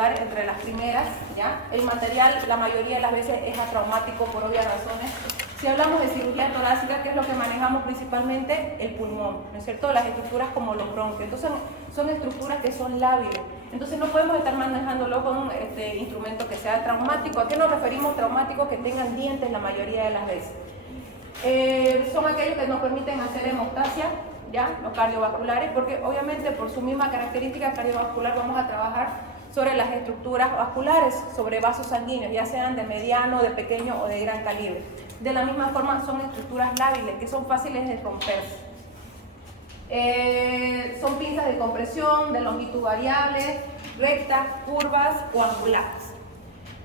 cardiovascular entre las primeras, ¿ya? El material la mayoría de las veces es atraumático por obvias razones. Si hablamos de cirugía torácica, ¿qué es lo que manejamos principalmente? El pulmón, ¿no es cierto? Las estructuras como los bronquios. Entonces son estructuras que son lábiles. Entonces no podemos estar manejándolo con un instrumento que sea traumático. ¿A qué nos referimos traumáticos? Que tengan dientes la mayoría de las veces. Son aquellos que nos permiten hacer hemostasia, ¿ya? Los cardiovasculares, porque obviamente por su misma característica cardiovascular vamos a trabajar sobre las estructuras vasculares, sobre vasos sanguíneos, ya sean de mediano, de pequeño o de gran calibre. De la misma forma son estructuras lábiles, que son fáciles de romperse. Son pinzas de compresión, de longitud variable, rectas, curvas o angulares.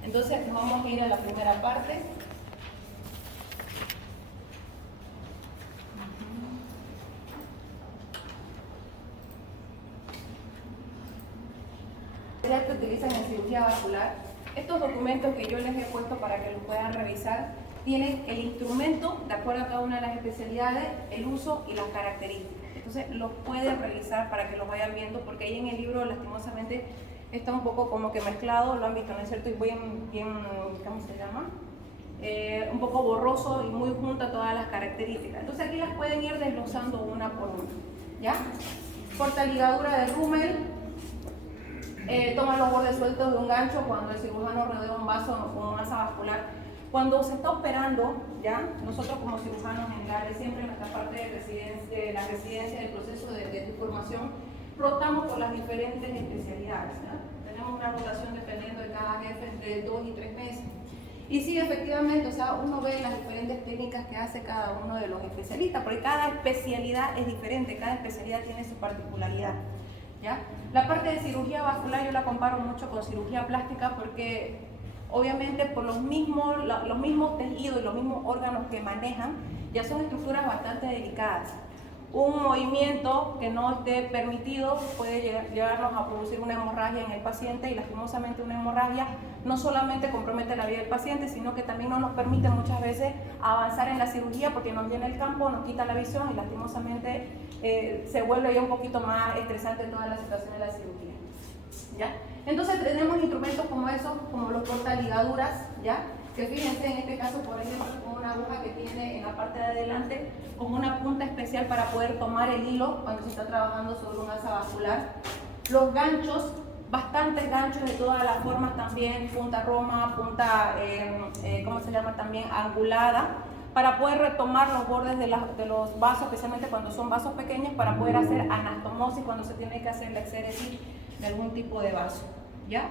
Entonces vamos a ir a la primera parte. Que utilizan en cirugía vascular. Estos documentos que yo les he puesto para que los puedan revisar tienen el instrumento de acuerdo a cada una de las especialidades, el uso y las características. Entonces los pueden revisar para que los vayan viendo, porque ahí en el libro lastimosamente está un poco como que mezclado, lo han visto, ¿no es cierto? Y bien ¿cómo se llama? Un poco borroso y muy junto a todas las características. Entonces aquí las pueden ir desglosando una por una, ¿ya? Portaligadura de Rummel. Toma los bordes sueltos de un gancho cuando el cirujano rodea un vaso con masa vascular. Cuando se está operando, ¿ya? Nosotros como cirujanos generales, siempre en nuestra parte de la residencia, del proceso de formación, rotamos por las diferentes especialidades, ¿ya? Tenemos una rotación dependiendo de cada jefe entre 2 y 3 meses. Y sí, efectivamente, o sea, uno ve las diferentes técnicas que hace cada uno de los especialistas, porque cada especialidad es diferente, cada especialidad tiene su particularidad, ¿ya? La parte de cirugía vascular yo la comparo mucho con cirugía plástica porque obviamente por los mismos tejidos y los mismos órganos que manejan ya son estructuras bastante delicadas. Un movimiento que no esté permitido puede llevarnos a producir una hemorragia en el paciente y lastimosamente una hemorragia no solamente compromete la vida del paciente, sino que también no nos permite muchas veces avanzar en la cirugía porque nos llena el campo, nos quita la visión y lastimosamente se vuelve ya un poquito más estresante toda la situación de la cirugía, ¿ya? Entonces tenemos instrumentos como esos, como los portaligaduras, ¿ya? Que fíjense en este caso, por ejemplo, con una aguja que tiene en la parte de adelante como una punta especial para poder tomar el hilo cuando se está trabajando sobre un asa vascular. Los ganchos, bastantes ganchos de todas las formas también, punta roma, punta, ¿cómo se llama? También angulada, para poder retomar los bordes de los vasos, especialmente cuando son vasos pequeños, para poder hacer anastomosis cuando se tiene que hacer la exéresis de algún tipo de vaso, ¿ya?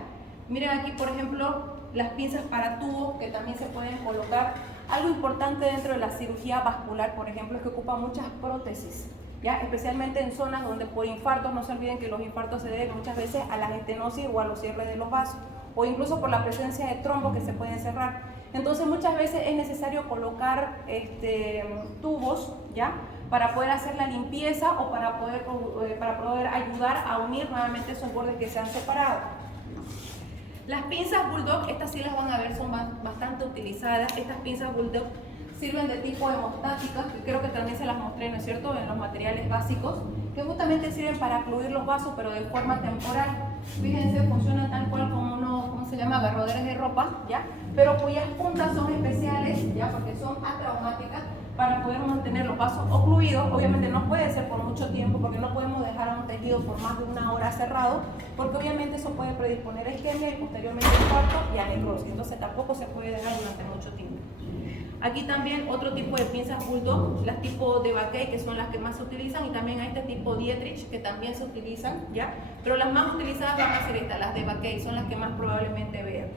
Miren aquí, por ejemplo, las pinzas para tubos que también se pueden colocar. Algo importante dentro de la cirugía vascular, por ejemplo, es que ocupa muchas prótesis, ¿ya? Especialmente en zonas donde por infartos, no se olviden que los infartos se deben muchas veces a la estenosis o a los cierres de los vasos, o incluso por la presencia de trombos que se pueden cerrar. Entonces muchas veces es necesario colocar tubos, ¿ya? Para poder hacer la limpieza o para poder ayudar a unir nuevamente esos bordes que se han separado. Las pinzas Bulldog, estas sí las van a ver, son bastante utilizadas. Estas pinzas Bulldog sirven de tipo hemostáticas, que creo que también se las mostré, ¿no es cierto?, en los materiales básicos, que justamente sirven para ocluir los vasos, pero de forma temporal. Fíjense, funcionan tal cual como unos, ¿cómo se llama?, agarraderas de ropa, ¿ya? Pero cuyas puntas son especiales, ¿ya? Porque son atraumáticas, para poder mantener los vasos ocluidos. Obviamente no puede ser por mucho tiempo, porque no podemos dejar a un tejido por más de 1 hora cerrado, porque obviamente eso puede predisponer a isquemia y posteriormente infarto y a necrosis. Entonces tampoco se puede dejar durante mucho tiempo. Aquí también otro tipo de pinzas Bulldog, las tipo de Bakay, que son las que más se utilizan, y también hay este tipo Dietrich, que también se utilizan, ¿ya? Pero las más utilizadas van a ser estas, las de Bakay, son las que más probablemente vean,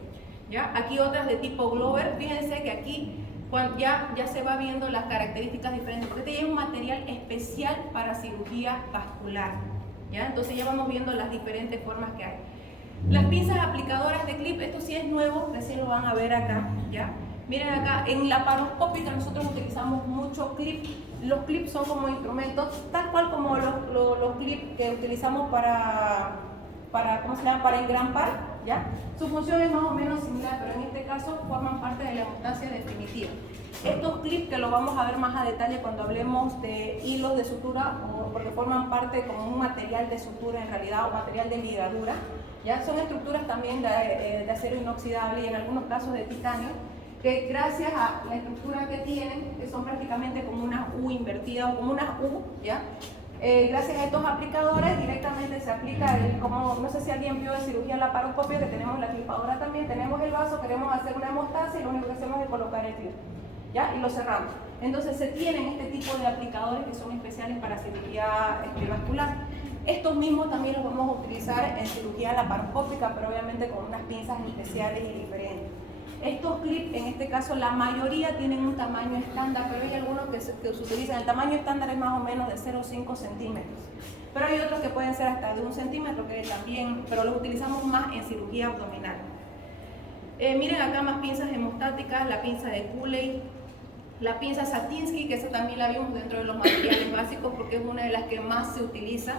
¿ya? Aquí otras de tipo Glover. Fíjense que aquí ya se va viendo las características diferentes, porque este es un material especial para cirugía vascular, ¿ya? Entonces ya vamos viendo las diferentes formas que hay. Las pinzas aplicadoras de clip, esto sí es nuevo, recién lo van a ver acá, ¿ya? Miren acá, en la laparoscópica nosotros utilizamos mucho clip. Los clips son como instrumentos, tal cual como los clips que utilizamos para ¿cómo se llama?, para engrampar, ¿ya? Su función es más o menos similar, pero en este caso forman parte de la hemostasia definitiva. Estos clips, que lo vamos a ver más a detalle cuando hablemos de hilos de sutura, porque forman parte como un material de sutura en realidad, o material de ligadura, Ya son estructuras también de acero inoxidable y en algunos casos de titanio, que gracias a la estructura que tienen, que son prácticamente como una U invertida o como una U, ¿ya? Gracias a estos aplicadores directamente se aplica como no sé si alguien vio de cirugía laparoscopia, que tenemos la clipadora también, tenemos el vaso, queremos hacer una hemostasia y lo único que hacemos es colocar el clip, ¿ya? Y lo cerramos. Entonces se tienen este tipo de aplicadores que son especiales para cirugía vascular. Estos mismos también los vamos a utilizar en cirugía laparoscópica, pero obviamente con unas pinzas especiales y diferentes. Estos clips, en este caso, la mayoría tienen un tamaño estándar, pero hay algunos que se utilizan. El tamaño estándar es más o menos de 0,5 centímetros. Pero hay otros que pueden ser hasta de 1 centímetro, que también, pero los utilizamos más en cirugía abdominal. Miren acá más pinzas hemostáticas, la pinza de Cooley, la pinza Satinsky, que esa también la vimos dentro de los materiales básicos porque es una de las que más se utiliza.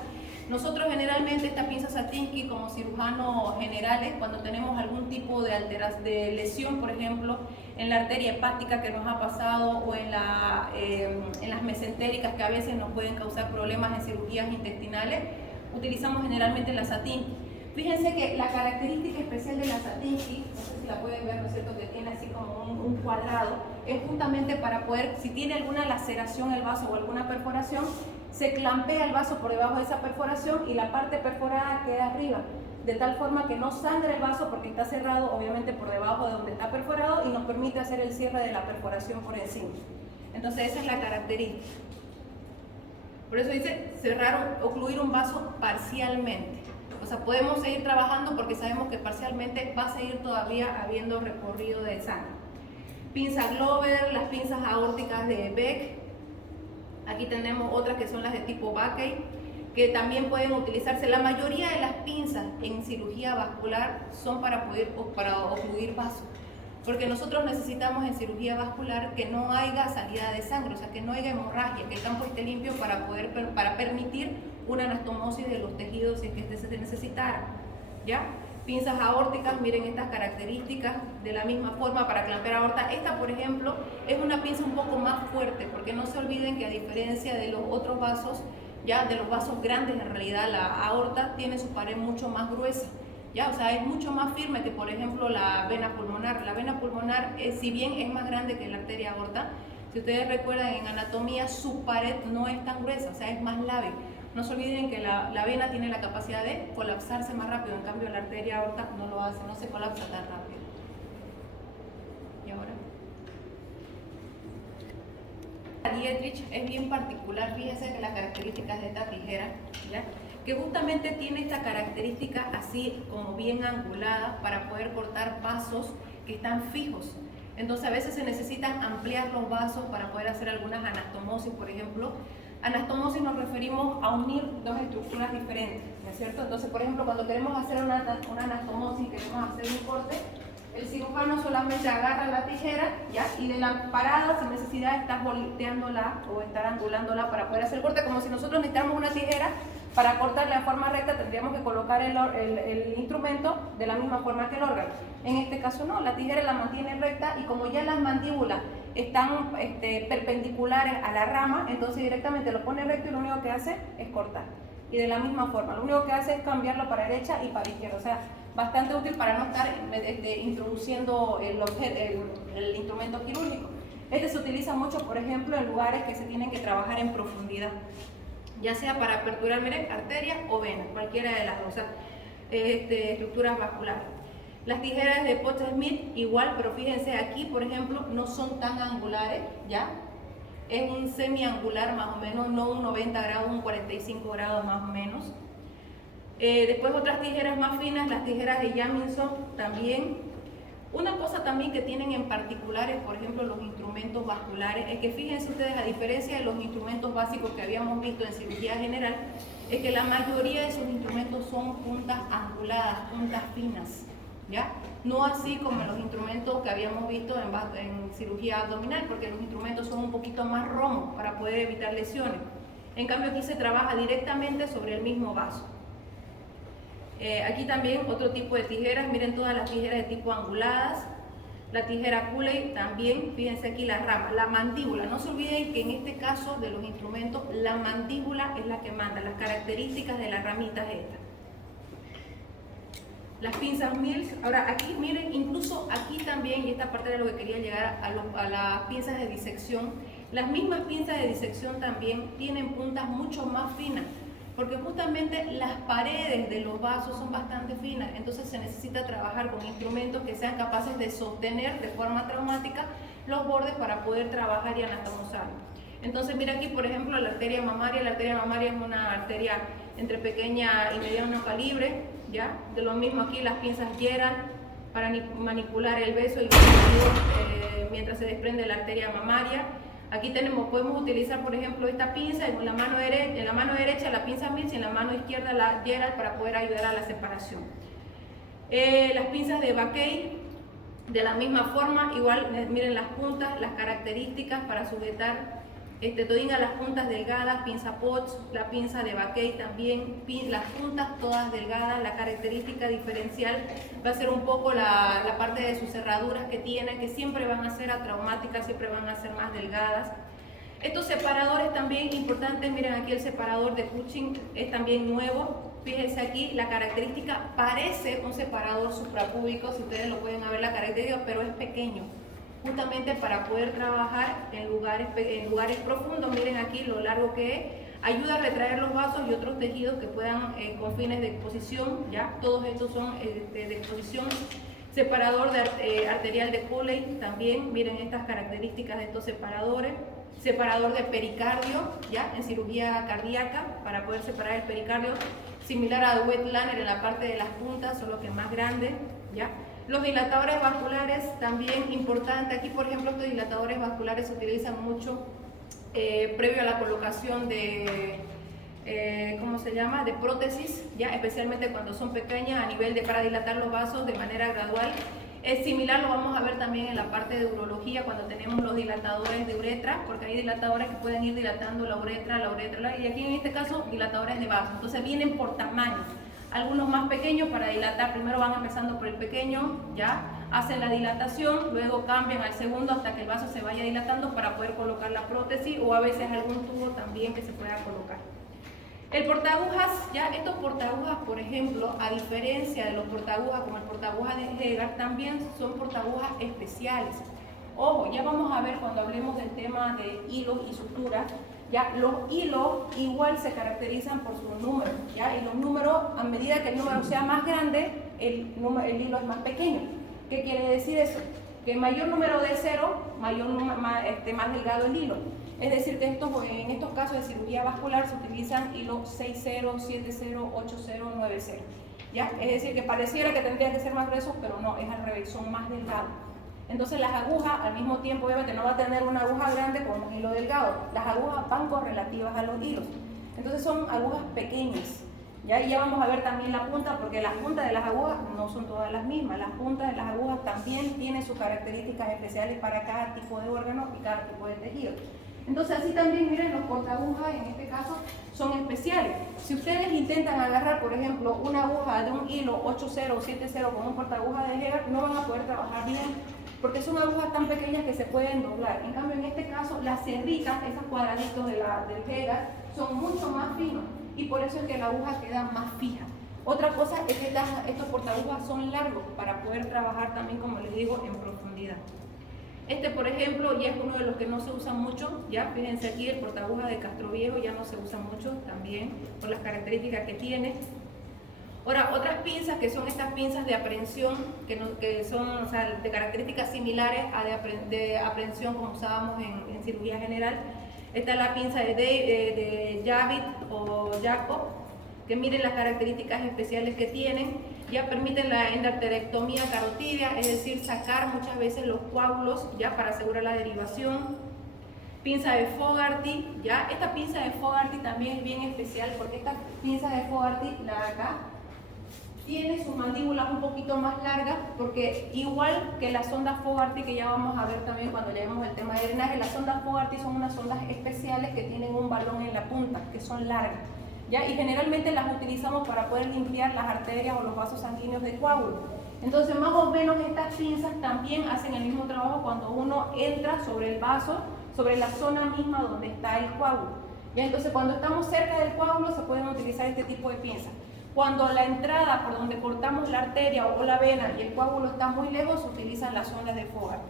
Nosotros generalmente esta pinza Satinsky como cirujanos generales, cuando tenemos algún tipo de lesión, por ejemplo, en la arteria hepática que nos ha pasado o en las mesentéricas que a veces nos pueden causar problemas en cirugías intestinales, utilizamos generalmente la Satinsky. Fíjense que la característica especial de la Satinsky, no sé si la pueden ver, ¿no es cierto?, que tiene así como un cuadrado, es justamente para poder, si tiene alguna laceración el vaso o alguna perforación, se clampea el vaso por debajo de esa perforación y la parte perforada queda arriba, de tal forma que no sangre el vaso porque está cerrado obviamente por debajo de donde está perforado y nos permite hacer el cierre de la perforación por encima. Entonces esa es la característica. Por eso dice cerrar o ocluir un vaso parcialmente. O sea, podemos seguir trabajando porque sabemos que parcialmente va a seguir todavía habiendo recorrido de sangre. Pinza Glover, las pinzas aórticas de Beck. Aquí tenemos otras que son las de tipo Backey, que también pueden utilizarse. La mayoría de las pinzas en cirugía vascular son para ocluir vasos. Porque nosotros necesitamos en cirugía vascular que no haya salida de sangre, o sea, que no haya hemorragia, que el campo esté limpio para permitir una anastomosis de los tejidos si es que este se necesitara, ¿ya? Pinzas aórticas, miren estas características, de la misma forma para clampear aorta. Esta, por ejemplo, es una pinza un poco más fuerte, porque no se olviden que a diferencia de los otros vasos, ya de los vasos grandes, en realidad la aorta tiene su pared mucho más gruesa. ¿Ya? O sea, es mucho más firme que, por ejemplo, la vena pulmonar. La vena pulmonar, si bien es más grande que la arteria aorta, si ustedes recuerdan en anatomía, su pared no es tan gruesa, o sea, es más lábil. No se olviden que la vena tiene la capacidad de colapsarse más rápido, en cambio la arteria aorta no lo hace, no se colapsa tan rápido. ¿Y ahora? La Dietrich es bien particular, fíjense que las características de esta tijera, ¿ya?, que justamente tiene esta característica así como bien angulada para poder cortar vasos que están fijos. Entonces a veces se necesitan ampliar los vasos para poder hacer algunas anastomosis, por ejemplo. Anastomosis nos referimos a unir dos estructuras diferentes, ¿no es cierto? Entonces, por ejemplo, cuando queremos hacer una anastomosis, queremos hacer un corte, el cirujano solamente agarra la tijera, ¿ya?, y de la parada, sin necesidad de estar volteándola o estar angulándola para poder hacer el corte, como si nosotros necesitáramos una tijera para cortarle a forma recta, tendríamos que colocar el instrumento de la misma forma que el órgano. En este caso no, la tijera la mantiene recta y como ya las mandíbulas están perpendiculares a la rama, entonces directamente lo pone recto y lo único que hace es cortar. Y de la misma forma, lo único que hace es cambiarlo para derecha y para izquierda. O sea, bastante útil para no estar introduciendo el instrumento quirúrgico. Este se utiliza mucho, por ejemplo, en lugares que se tienen que trabajar en profundidad, ya sea para aperturar, miren, arteria o vena, cualquiera de las dos, o sea, estructuras vasculares. Las tijeras de Potts-Smith igual, pero fíjense aquí, por ejemplo, no son tan angulares, ¿ya? Es un semiangular más o menos, no un 90 grados, un 45 grados más o menos. Después otras tijeras más finas, las tijeras de Jamison también. Una cosa también que tienen en particulares, por ejemplo, los instrumentos vasculares, es que fíjense ustedes, a diferencia de los instrumentos básicos que habíamos visto en cirugía general, es que la mayoría de esos instrumentos son puntas anguladas, puntas finas, ¿ya? No así como en los instrumentos que habíamos visto en cirugía abdominal, porque los instrumentos son un poquito más romos para poder evitar lesiones. En cambio aquí se trabaja directamente sobre el mismo vaso. Aquí también otro tipo de tijeras, miren todas las tijeras de tipo anguladas. La tijera Cooley también, fíjense aquí la rama, la mandíbula. No se olviden que en este caso de los instrumentos, la mandíbula es la que manda, las características de las ramitas estas. Las pinzas Mills. Ahora aquí miren, incluso aquí también, y esta parte de lo que quería llegar a las pinzas de disección, las mismas pinzas de disección también tienen puntas mucho más finas, porque justamente las paredes de los vasos son bastante finas, entonces se necesita trabajar con instrumentos que sean capaces de sostener de forma traumática los bordes para poder trabajar y anatomizar. Entonces mira aquí, por ejemplo, la arteria mamaria es una arteria entre pequeña y mediano calibre, ¿ya? De lo mismo aquí las pinzas Gerald para manipular el beso y el mientras se desprende la arteria mamaria. Aquí podemos utilizar, por ejemplo, esta pinza en la mano derecha la pinza Mills y en la mano izquierda la Gerald para poder ayudar a la separación. Las pinzas de Baquet, de la misma forma, igual miren las puntas, las características para sujetar todavía las puntas delgadas, pinza Potts, la pinza de Baquet también, las puntas todas delgadas. La característica diferencial va a ser un poco la parte de sus cerraduras que tienen, que siempre van a ser atraumáticas, siempre van a ser más delgadas. Estos separadores también importantes, miren aquí el separador de Cushing es también nuevo. Fíjense aquí, la característica parece un separador suprapúbico, si ustedes lo pueden ver la característica, pero es pequeño. Justamente para poder trabajar en lugares profundos. Miren aquí lo largo que es, ayuda a retraer los vasos y otros tejidos que puedan con fines de exposición, ya todos estos son de exposición. Separador arterial de Coley también, miren estas características de estos separadores. Separador de pericardio, ya en cirugía cardíaca, para poder separar el pericardio, similar a Wetlander en la parte de las puntas, solo que más grande, ya. Los dilatadores vasculares también importante. Aquí, por ejemplo, estos dilatadores vasculares se utilizan mucho previo a la colocación de, ¿cómo se llama?, de prótesis, ya, especialmente cuando son pequeñas, para dilatar los vasos de manera gradual. Es similar, lo vamos a ver también en la parte de urología cuando tenemos los dilatadores de uretra, porque hay dilatadores que pueden ir dilatando la uretra, y aquí en este caso dilatadores de vaso. Entonces vienen por tamaño. Algunos más pequeños para dilatar, primero van empezando por el pequeño, ya, hacen la dilatación, luego cambian al segundo hasta que el vaso se vaya dilatando para poder colocar la prótesis, o a veces algún tubo también que se pueda colocar. El portaagujas, ya estos portaagujas, por ejemplo, a diferencia de los portaagujas como el portaagujas de Hegar, también son portaagujas especiales. Ojo, ya vamos a ver cuando hablemos del tema de hilos y suturas. Ya, los hilos igual se caracterizan por sus números, ¿ya? Y los números, a medida que el número sea más grande, el hilo es más pequeño. ¿Qué quiere decir eso? Que mayor número de cero, más delgado el hilo. Es decir, que en estos casos de cirugía vascular se utilizan hilos 6-0, 7-0, 8-0, 9-0. ¿Ya? Es decir, que pareciera que tendrían que ser más gruesos, pero no, es al revés, son más delgados. Entonces las agujas, al mismo tiempo, obviamente no va a tener una aguja grande con un hilo delgado. Las agujas van correlativas a los hilos. Entonces son agujas pequeñas. ¿Ya? Y ya vamos a ver también la punta, porque las puntas de las agujas no son todas las mismas. Las puntas de las agujas también tienen sus características especiales para cada tipo de órgano y cada tipo de tejido. Entonces así también, miren, los portaagujas en este caso son especiales. Si ustedes intentan agarrar, por ejemplo, una aguja de un hilo 8-0 o 7-0 con un portaagujas de Hegar, no van a poder trabajar bien, porque son agujas tan pequeñas que se pueden doblar. En cambio, en este caso, las cerritas, esos cuadraditos del Hegar, son mucho más finos y por eso es que la aguja queda más fija. Otra cosa es que estos portaagujas son largos para poder trabajar también, como les digo, en profundidad. Por ejemplo, ya es uno de los que no se usa mucho, ya fíjense aquí, el portaagujas de Castroviejo ya no se usa mucho también por las características que tiene. Ahora, otras pinzas que son estas pinzas de aprehensión, que son, o sea, de características similares a de aprehensión como usábamos en cirugía general. Esta es la pinza de Javid o Jacob, que miren las características especiales que tienen. Ya permiten la endarterectomía carotidia, es decir, sacar muchas veces los coágulos ya para asegurar la derivación. Pinza de Fogarty, ya esta pinza de Fogarty también es bien especial porque esta pinza de Fogarty, la de acá, tiene sus mandíbulas un poquito más largas, porque igual que las sondas Fogarty, que ya vamos a ver también cuando lleguemos al tema de drenaje, las sondas Fogarty son unas sondas especiales que tienen un balón en la punta, que son largas, ¿ya? Y generalmente las utilizamos para poder limpiar las arterias o los vasos sanguíneos de coágulo. Entonces, más o menos estas pinzas también hacen el mismo trabajo cuando uno entra sobre el vaso, sobre la zona misma donde está el coágulo. ¿Ya? Entonces, cuando estamos cerca del coágulo se pueden utilizar este tipo de pinzas. Cuando la entrada por donde cortamos la arteria o la vena y el coágulo está muy lejos, se utilizan las sondas de Fogart.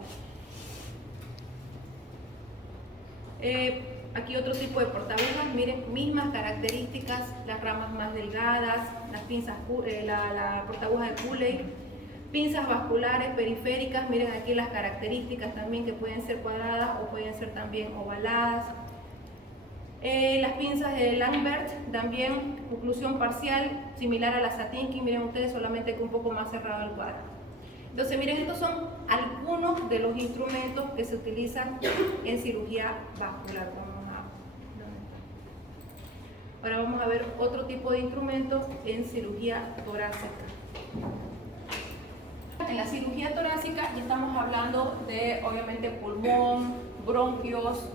Aquí otro tipo de portaagujas, miren, mismas características, las ramas más delgadas, las pinzas, la portaguja de Cooley, pinzas vasculares periféricas, miren aquí las características también que pueden ser cuadradas o pueden ser también ovaladas. Las pinzas de Lambert, también oclusión parcial, similar a la Satinsky, miren ustedes, solamente que un poco más cerrado el cuadro. Entonces, miren, estos son algunos de los instrumentos que se utilizan en cirugía vascular. Ahora vamos a ver otro tipo de instrumentos en cirugía torácica. En la cirugía torácica ya estamos hablando de, obviamente, pulmón, bronquios,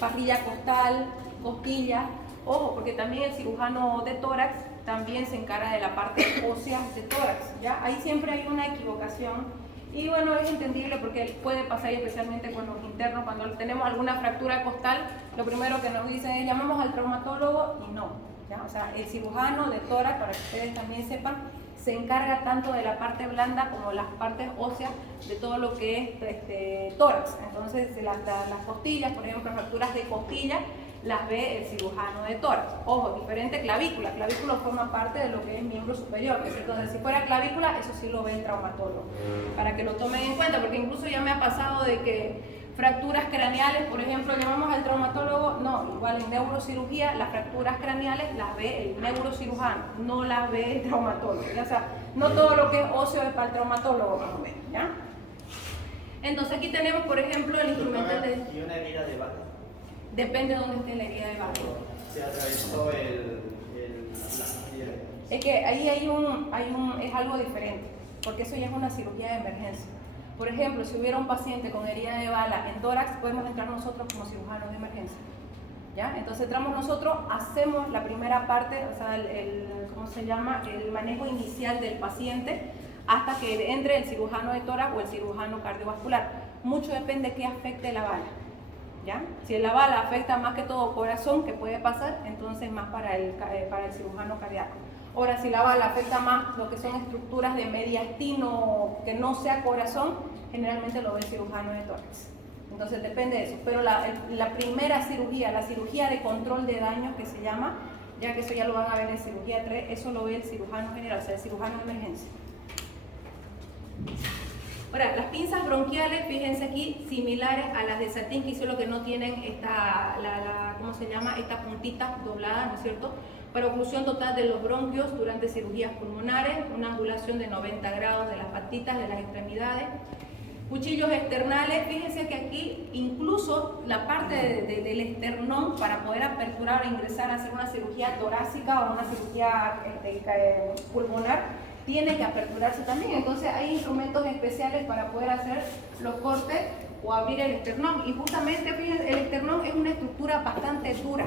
parrilla costal, costilla. Ojo, porque también el cirujano de tórax también se encarga de la parte ósea de tórax, ¿ya? Ahí siempre hay una equivocación y bueno, es entendible porque puede pasar especialmente con los internos, cuando tenemos alguna fractura costal, lo primero que nos dicen es llamamos al traumatólogo y no, ¿ya? O sea, el cirujano de tórax, para que ustedes también sepan, se encarga tanto de la parte blanda como las partes óseas de todo lo que es tórax. Entonces, las costillas, por ejemplo, fracturas de costilla, las ve el cirujano de tórax. Ojo, diferente clavícula. Clavícula forma parte de lo que es miembro superior. Entonces, si fuera clavícula, eso sí lo ve el traumatólogo. Para que lo tomen en cuenta, porque incluso ya me ha pasado de que fracturas craneales, por ejemplo, llamamos al traumatólogo, no, igual en neurocirugía, las fracturas craneales las ve el neurocirujano, no las ve el traumatólogo. ¿Ya? O sea, no todo lo que es óseo es para el traumatólogo, más o menos, ¿ya? Entonces, aquí tenemos, por ejemplo, el instrumental de... ¿Y una herida de bala? Depende de dónde esté la herida de bala. Se atravesó Es que ahí es algo diferente, porque eso ya es una cirugía de emergencia. Por ejemplo, si hubiera un paciente con herida de bala en tórax, podemos entrar nosotros como cirujanos de emergencia, ¿ya? Entonces entramos nosotros, hacemos la primera parte, o sea, ¿cómo se llama? El manejo inicial del paciente hasta que entre el cirujano de tórax o el cirujano cardiovascular. Mucho depende de qué afecte la bala, ¿ya? Si la bala afecta más que todo corazón, que puede pasar, entonces más para el cirujano cardíaco. Ahora, si la bala afecta más lo que son estructuras de mediastino que no sea corazón, generalmente lo ve el cirujano de tórax. Entonces depende de eso. Pero la primera cirugía, la cirugía de control de daños que se llama, ya que eso ya lo van a ver en cirugía 3, eso lo ve el cirujano general, o sea, el cirujano de emergencia. Ahora, las pinzas bronquiales, fíjense aquí, similares a las de Satinsky, solo que no tienen ¿cómo se llama? Esta puntita doblada, ¿no es cierto? Para oclusión total de los bronquios durante cirugías pulmonares, una angulación de 90 grados de las patitas, de las extremidades. Cuchillos externales, fíjense que aquí incluso la parte del esternón para poder aperturar o ingresar a hacer una cirugía torácica o una cirugía pulmonar, tiene que aperturarse también. Entonces hay instrumentos especiales para poder hacer los cortes o abrir el esternón. Y justamente, fíjense, el esternón es una estructura bastante dura.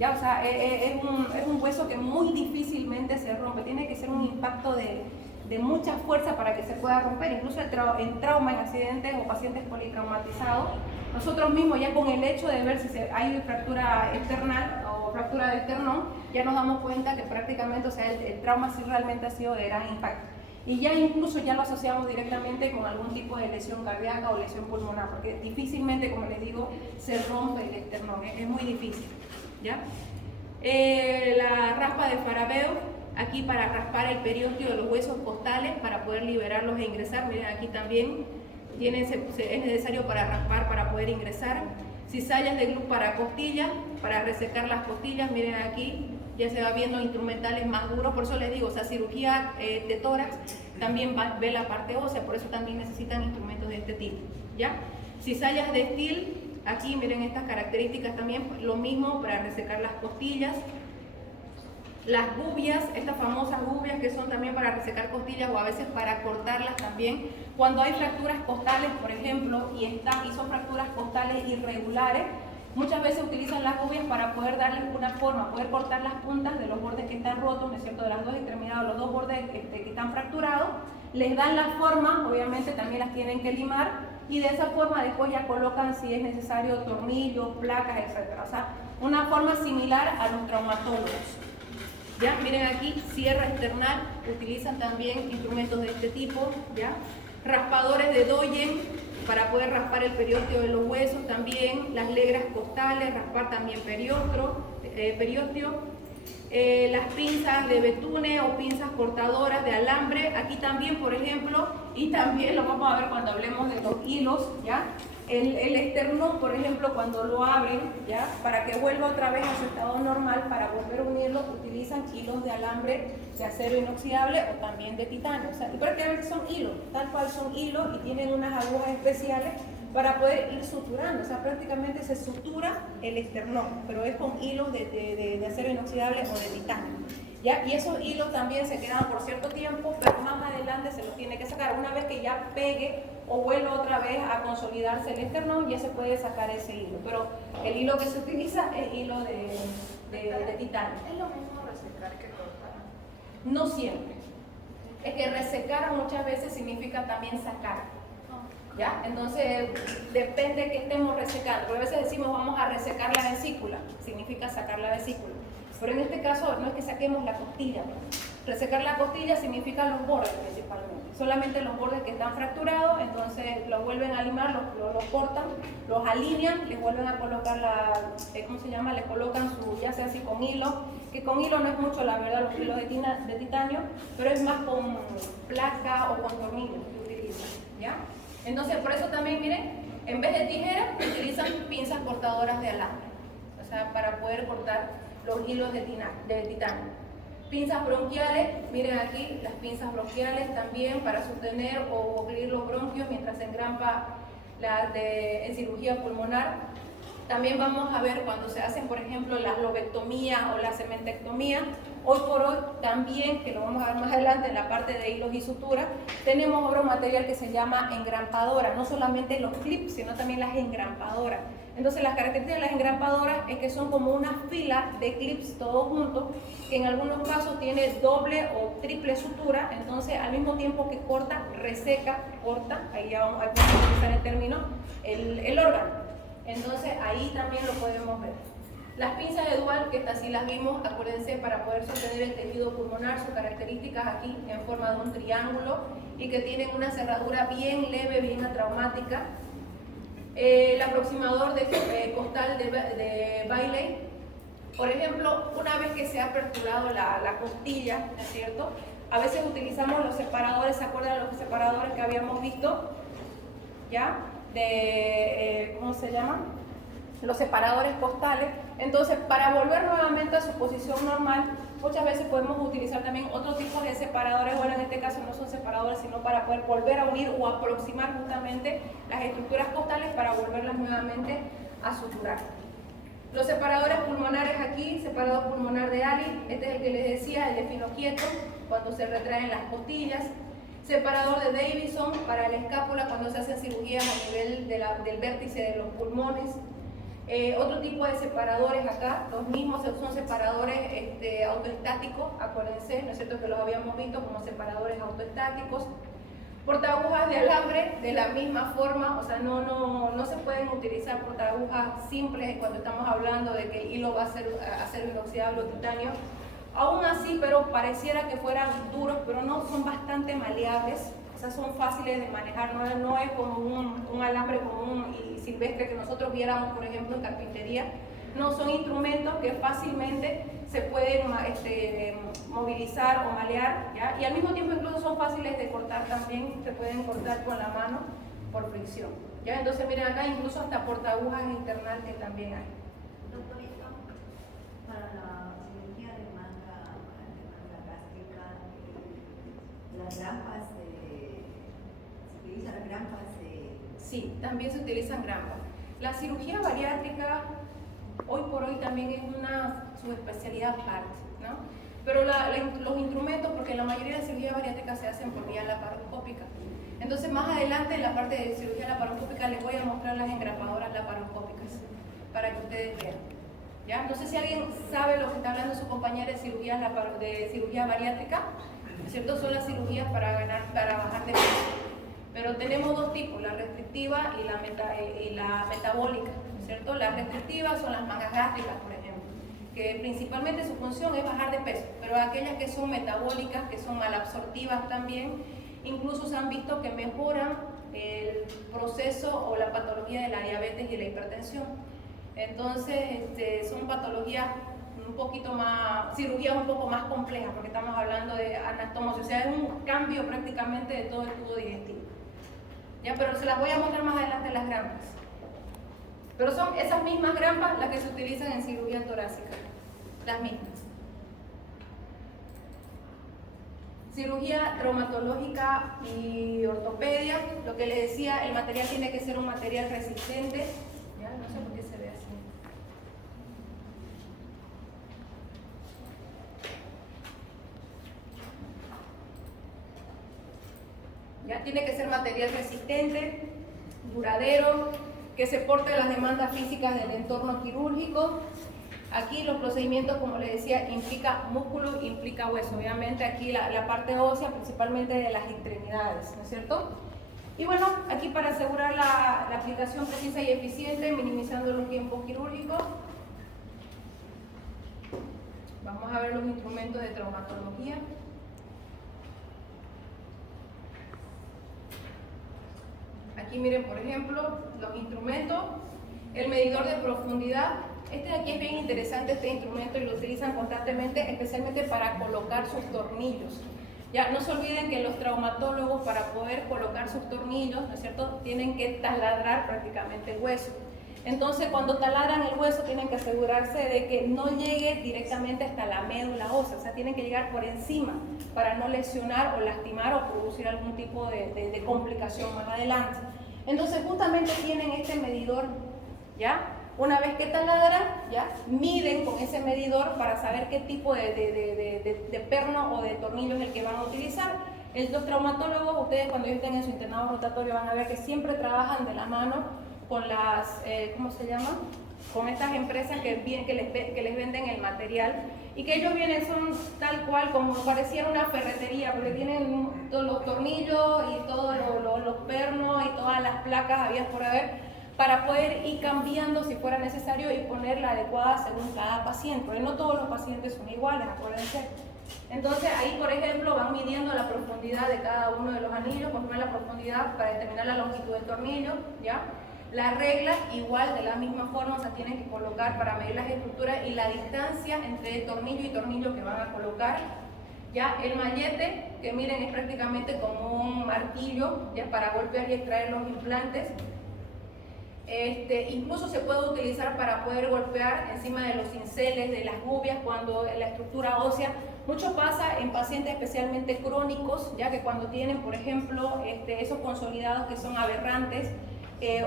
¿Ya? O sea, es un hueso que muy difícilmente se rompe, tiene que ser un impacto de mucha fuerza para que se pueda romper, incluso en trauma, en accidentes o pacientes politraumatizados. Nosotros mismos ya con el hecho de ver si hay fractura external o fractura de esternón, ya nos damos cuenta que prácticamente, o sea, el trauma sí realmente ha sido de gran impacto. Y ya incluso ya lo asociamos directamente con algún tipo de lesión cardíaca o lesión pulmonar, porque difícilmente, como les digo, se rompe el esternón, es muy difícil. ¿Ya? La raspa de Farabeo, aquí para raspar el periósteo de los huesos costales para poder liberarlos e ingresar. Miren, aquí también es necesario para raspar para poder ingresar. Cizallas de glue para costillas, para resecar las costillas. Miren aquí, ya se va viendo instrumentales más duros. Por eso les digo, o sea, cirugía de tórax también ve la parte ósea, por eso también necesitan instrumentos de este tipo. ¿Ya? Cizallas de steel. Aquí miren estas características también, lo mismo para resecar las costillas. Las gubias, estas famosas gubias que son también para resecar costillas o a veces para cortarlas también. Cuando hay fracturas costales, por ejemplo, y son fracturas costales irregulares, muchas veces utilizan las gubias para poder darles una forma, poder cortar las puntas de los bordes que están rotos, ¿no es cierto?, de las dos extremidades, los dos bordes que están fracturados, les dan la forma, obviamente también las tienen que limar, y de esa forma después ya colocan, si es necesario, tornillos, placas, etc. O sea, una forma similar a los traumatólogos. ¿Ya? Miren aquí, sierra external, utilizan también instrumentos de este tipo, ¿ya? Raspadores de Doyen para poder raspar el periósteo de los huesos también, las legras costales, raspar también periósteo, las pinzas de betune o pinzas cortadoras de alambre, aquí también, por ejemplo, y también lo vamos a ver cuando hablemos de los hilos, ¿ya? El esternón, por ejemplo, cuando lo abren, ¿ya? Para que vuelva otra vez a su estado normal, para volver a unirlo, utilizan hilos de alambre de acero inoxidable o también de titanio. O sea, y prácticamente son hilos, tal cual son hilos y tienen unas agujas especiales para poder ir suturando. O sea, prácticamente se sutura el esternón, pero es con hilos de acero inoxidable o de titanio. ¿Ya? Y esos hilos también se quedan por cierto tiempo, pero más adelante se los tiene que sacar. Una vez que ya pegue o vuelva otra vez a consolidarse el esternón, ya se puede sacar ese hilo. Pero el hilo que se utiliza es hilo de titanio. ¿Es lo mismo resecar que cortar? No siempre. Es que resecar muchas veces significa también sacar. ¿Ya? Entonces, depende que estemos resecando. Porque a veces decimos vamos a resecar la vesícula, significa sacar la vesícula. Pero en este caso no es que saquemos la costilla. Resecar la costilla significa los bordes principalmente. Solamente los bordes que están fracturados, entonces los vuelven a limar, los cortan, los alinean, les vuelven a colocar ¿cómo se llama? Les colocan ya sea así con hilo, que con hilo no es mucho la verdad los hilos de titanio, pero es más con placa o con tornillos que utilizan, ¿ya? Entonces por eso también, miren, en vez de tijera utilizan pinzas cortadoras de alambre, o sea, para poder cortar los hilos de titanio. Pinzas bronquiales, miren aquí las pinzas bronquiales también para sostener o abrir los bronquios mientras se engrampa en cirugía pulmonar. También vamos a ver cuando se hacen, por ejemplo, las lobectomías o la cementectomía. Hoy por hoy también, que lo vamos a ver más adelante en la parte de hilos y suturas, tenemos otro material que se llama engrampadoras, no solamente los clips, sino también las engrampadoras. Entonces las características de las engrampadoras es que son como una fila de clips todos juntos, que en algunos casos tiene doble o triple sutura, entonces al mismo tiempo que corta, reseca, corta, ahí ya vamos a utilizar el término, el órgano. Entonces ahí también lo podemos ver. Las pinzas de Dual, que estas sí las vimos, acuérdense, para poder sostener el tejido pulmonar, sus características aquí en forma de un triángulo y que tienen una cerradura bien leve, bien atraumática. El aproximador de costal de Bailey, por ejemplo, una vez que se ha aperturado la costilla, ¿no es cierto? A veces utilizamos los separadores, ¿se acuerdan de los separadores que habíamos visto? ¿Ya? ¿Cómo se llaman? Los separadores costales. Entonces, para volver nuevamente a su posición normal, muchas veces podemos utilizar también otro tipo de separadores. Bueno, en este caso no son separadores, sino para poder volver a unir o aproximar justamente las estructuras costales para volverlas nuevamente a suturar. Los separadores pulmonares aquí, separador pulmonar de Ali, este es el que les decía, el de fino quieto, cuando se retraen las costillas. Separador de Davison para la escápula cuando se hacen cirugías a nivel del vértice de los pulmones. Otro tipo de separadores acá, los mismos son separadores autoestáticos, acuérdense, ¿no es cierto?, que los habíamos visto como separadores autoestáticos. Portaagujas de alambre, de la misma forma, o sea, no se pueden utilizar portaagujas simples cuando estamos hablando de que el hilo va a ser acero inoxidable o titanio. Aún así, pero pareciera que fueran duros, pero no, son bastante maleables, o sea, son fáciles de manejar, no es como un alambre común y silvestre que nosotros viéramos, por ejemplo, en carpintería. No, son instrumentos que fácilmente se pueden movilizar o malear, ¿ya? Y al mismo tiempo incluso son fáciles de cortar también, se pueden cortar con la mano por fricción, ¿ya? Entonces miren acá incluso hasta portaagujas internal que también hay. Doctorita, para la cirugía de manga gástrica, las grampas, se utilizan las grampas. Sí, también se utilizan grampas. La cirugía bariátrica hoy por hoy también es una subespecialidad aparte, ¿no? Pero los instrumentos, porque la mayoría de cirugía bariátrica se hacen por vía laparoscópica. Entonces más adelante en la parte de cirugía laparoscópica les voy a mostrar las engrapadoras laparoscópicas para que ustedes vean. ¿Ya? No sé si alguien sabe lo que está hablando su compañera de cirugía bariátrica, ¿no es cierto? Son las cirugías para bajar de peso. Pero tenemos dos tipos, la restrictiva y la metabólica, ¿no es cierto? Las restrictivas son las mangas gástricas, por ejemplo, que principalmente su función es bajar de peso, pero aquellas que son metabólicas, que son malabsortivas también, incluso se han visto que mejoran el proceso o la patología de la diabetes y la hipertensión. Entonces, son patologías un poquito más, cirugías un poco más complejas, porque estamos hablando de anastomosis, o sea, es un cambio prácticamente de todo el tubo digestivo. Ya, pero se las voy a mostrar más adelante las grampas. Pero son esas mismas grampas las que se utilizan en cirugía torácica, las mismas. Cirugía traumatológica y ortopedia, lo que les decía, el material tiene que ser un material resistente. Ya, no sé por qué se ve así. Ya, tiene que ser material resistente, duradero, que se porte las demandas físicas del entorno quirúrgico. Aquí los procedimientos, como les decía, implica músculo, implica hueso. Obviamente aquí la parte ósea, principalmente de las extremidades, ¿no es cierto? Y bueno, aquí para asegurar la aplicación precisa y eficiente, minimizando los tiempos quirúrgicos, vamos a ver los instrumentos de traumatología. Aquí miren, por ejemplo, los instrumentos, el medidor de profundidad. Este de aquí es bien interesante, este instrumento, y lo utilizan constantemente, especialmente para colocar sus tornillos. Ya, no se olviden que los traumatólogos, para poder colocar sus tornillos, ¿no es cierto?, tienen que taladrar prácticamente el hueso. Entonces, cuando taladran el hueso, tienen que asegurarse de que no llegue directamente hasta la médula ósea, o sea, tienen que llegar por encima para no lesionar o lastimar o producir algún tipo de complicación más adelante. Entonces, justamente tienen este medidor, ¿ya? Una vez que taladran, ya miden con ese medidor para saber qué tipo de perno o de tornillo es el que van a utilizar. Los traumatólogos, ustedes cuando estén en su internado rotatorio van a ver que siempre trabajan de la mano con las, ¿cómo se llama? Con estas empresas que les venden el material, y que ellos vienen, son tal cual como pareciera una ferretería, porque tienen todos los tornillos y todos los pernos y todas las placas habidas por haber, para poder ir cambiando si fuera necesario y poner la adecuada según cada paciente, porque no todos los pacientes son iguales, acuérdense. Entonces ahí, por ejemplo, van midiendo la profundidad de cada uno de los anillos, conforme la profundidad para determinar la longitud del tornillo, ¿ya? La regla, igual, de la misma forma, se tienen que colocar para medir las estructuras y la distancia entre tornillo y tornillo que van a colocar. Ya el mallete, que miren, es prácticamente como un martillo, ya, para golpear y extraer los implantes. Incluso se puede utilizar para poder golpear encima de los cinceles, de las gubias, cuando la estructura ósea. Mucho pasa en pacientes especialmente crónicos, ya que cuando tienen, por ejemplo, esos consolidados que son aberrantes,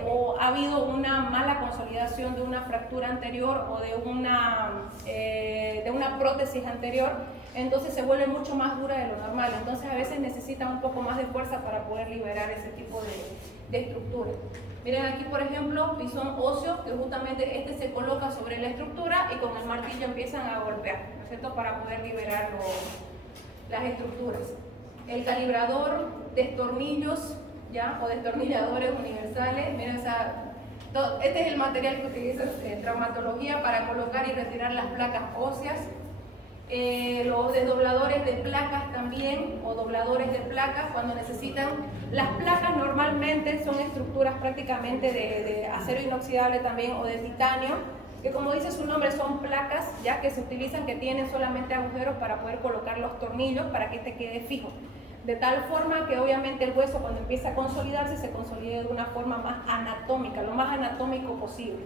o ha habido una mala consolidación de una fractura anterior o de una prótesis anterior, entonces se vuelve mucho más dura de lo normal. Entonces a veces necesitan un poco más de fuerza para poder liberar ese tipo de estructuras. Miren aquí, por ejemplo, pisón óseo, que justamente se coloca sobre la estructura y con el martillo empiezan a golpear, ¿no es cierto?, para poder liberar las estructuras. El calibrador, destornillos, ¿ya?, o destornilladores universales. Miren, este es el material que utiliza traumatología para colocar y retirar las placas óseas. Los desdobladores de placas también, o dobladores de placas, cuando necesitan. Las placas normalmente son estructuras prácticamente de acero inoxidable también, o de titanio, que como dice su nombre son placas ya que se utilizan, que tienen solamente agujeros para poder colocar los tornillos para que quede fijo. De tal forma que obviamente el hueso, cuando empieza a consolidarse, se consolide de una forma más anatómica, lo más anatómico posible.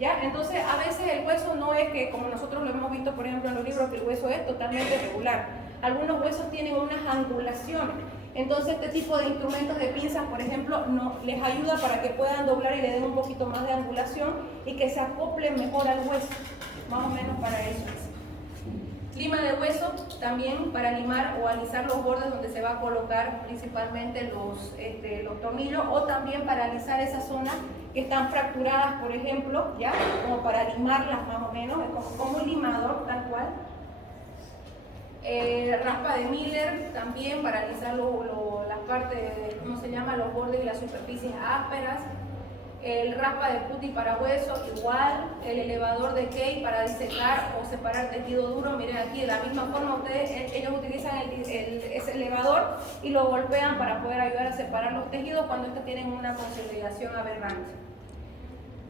¿Ya? Entonces, a veces el hueso no es que, como nosotros lo hemos visto, por ejemplo, en los libros, que el hueso es totalmente regular. Algunos huesos tienen unas angulaciones. Entonces, este tipo de instrumentos de pinzas, por ejemplo, les ayuda para que puedan doblar y le den un poquito más de angulación y que se acople mejor al hueso. Más o menos para eso es. Lima de hueso, también para limar o alisar los bordes donde se va a colocar principalmente los tornillos, o también para alisar esas zonas que están fracturadas, por ejemplo, ya, como para limarlas más o menos, es como un limador tal cual. Raspa de Miller, también para alisar las partes, ¿cómo se llama?, los bordes y las superficies ásperas. el raspa de putti para hueso, igual, el elevador de Kay para disecar o separar tejido duro. Miren aquí, de la misma forma, ellos utilizan ese elevador y lo golpean para poder ayudar a separar los tejidos cuando estos tienen una consolidación aberrante.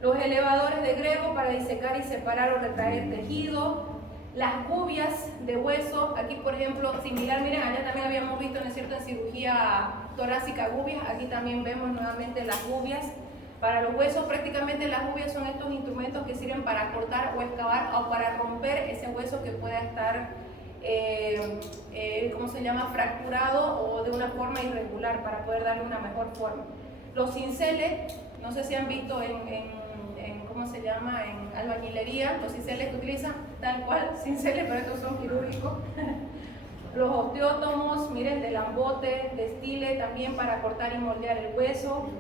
Los elevadores de Grego para disecar y separar o retraer tejido. Las gubias de hueso, aquí por ejemplo, similar, miren, allá también habíamos visto, ¿no es cierto?, en cirugía torácica gubias, aquí también vemos nuevamente las gubias. Para los huesos, prácticamente las gubias son estos instrumentos que sirven para cortar o excavar o para romper ese hueso que pueda estar, ¿cómo se llama?, fracturado o de una forma irregular para poder darle una mejor forma. Los cinceles, no sé si han visto ¿cómo se llama?, en albañilería, los cinceles que utilizan tal cual, cinceles, pero estos son quirúrgicos. Los osteótomos, miren, de lambote, de stile, también para cortar y moldear el hueso.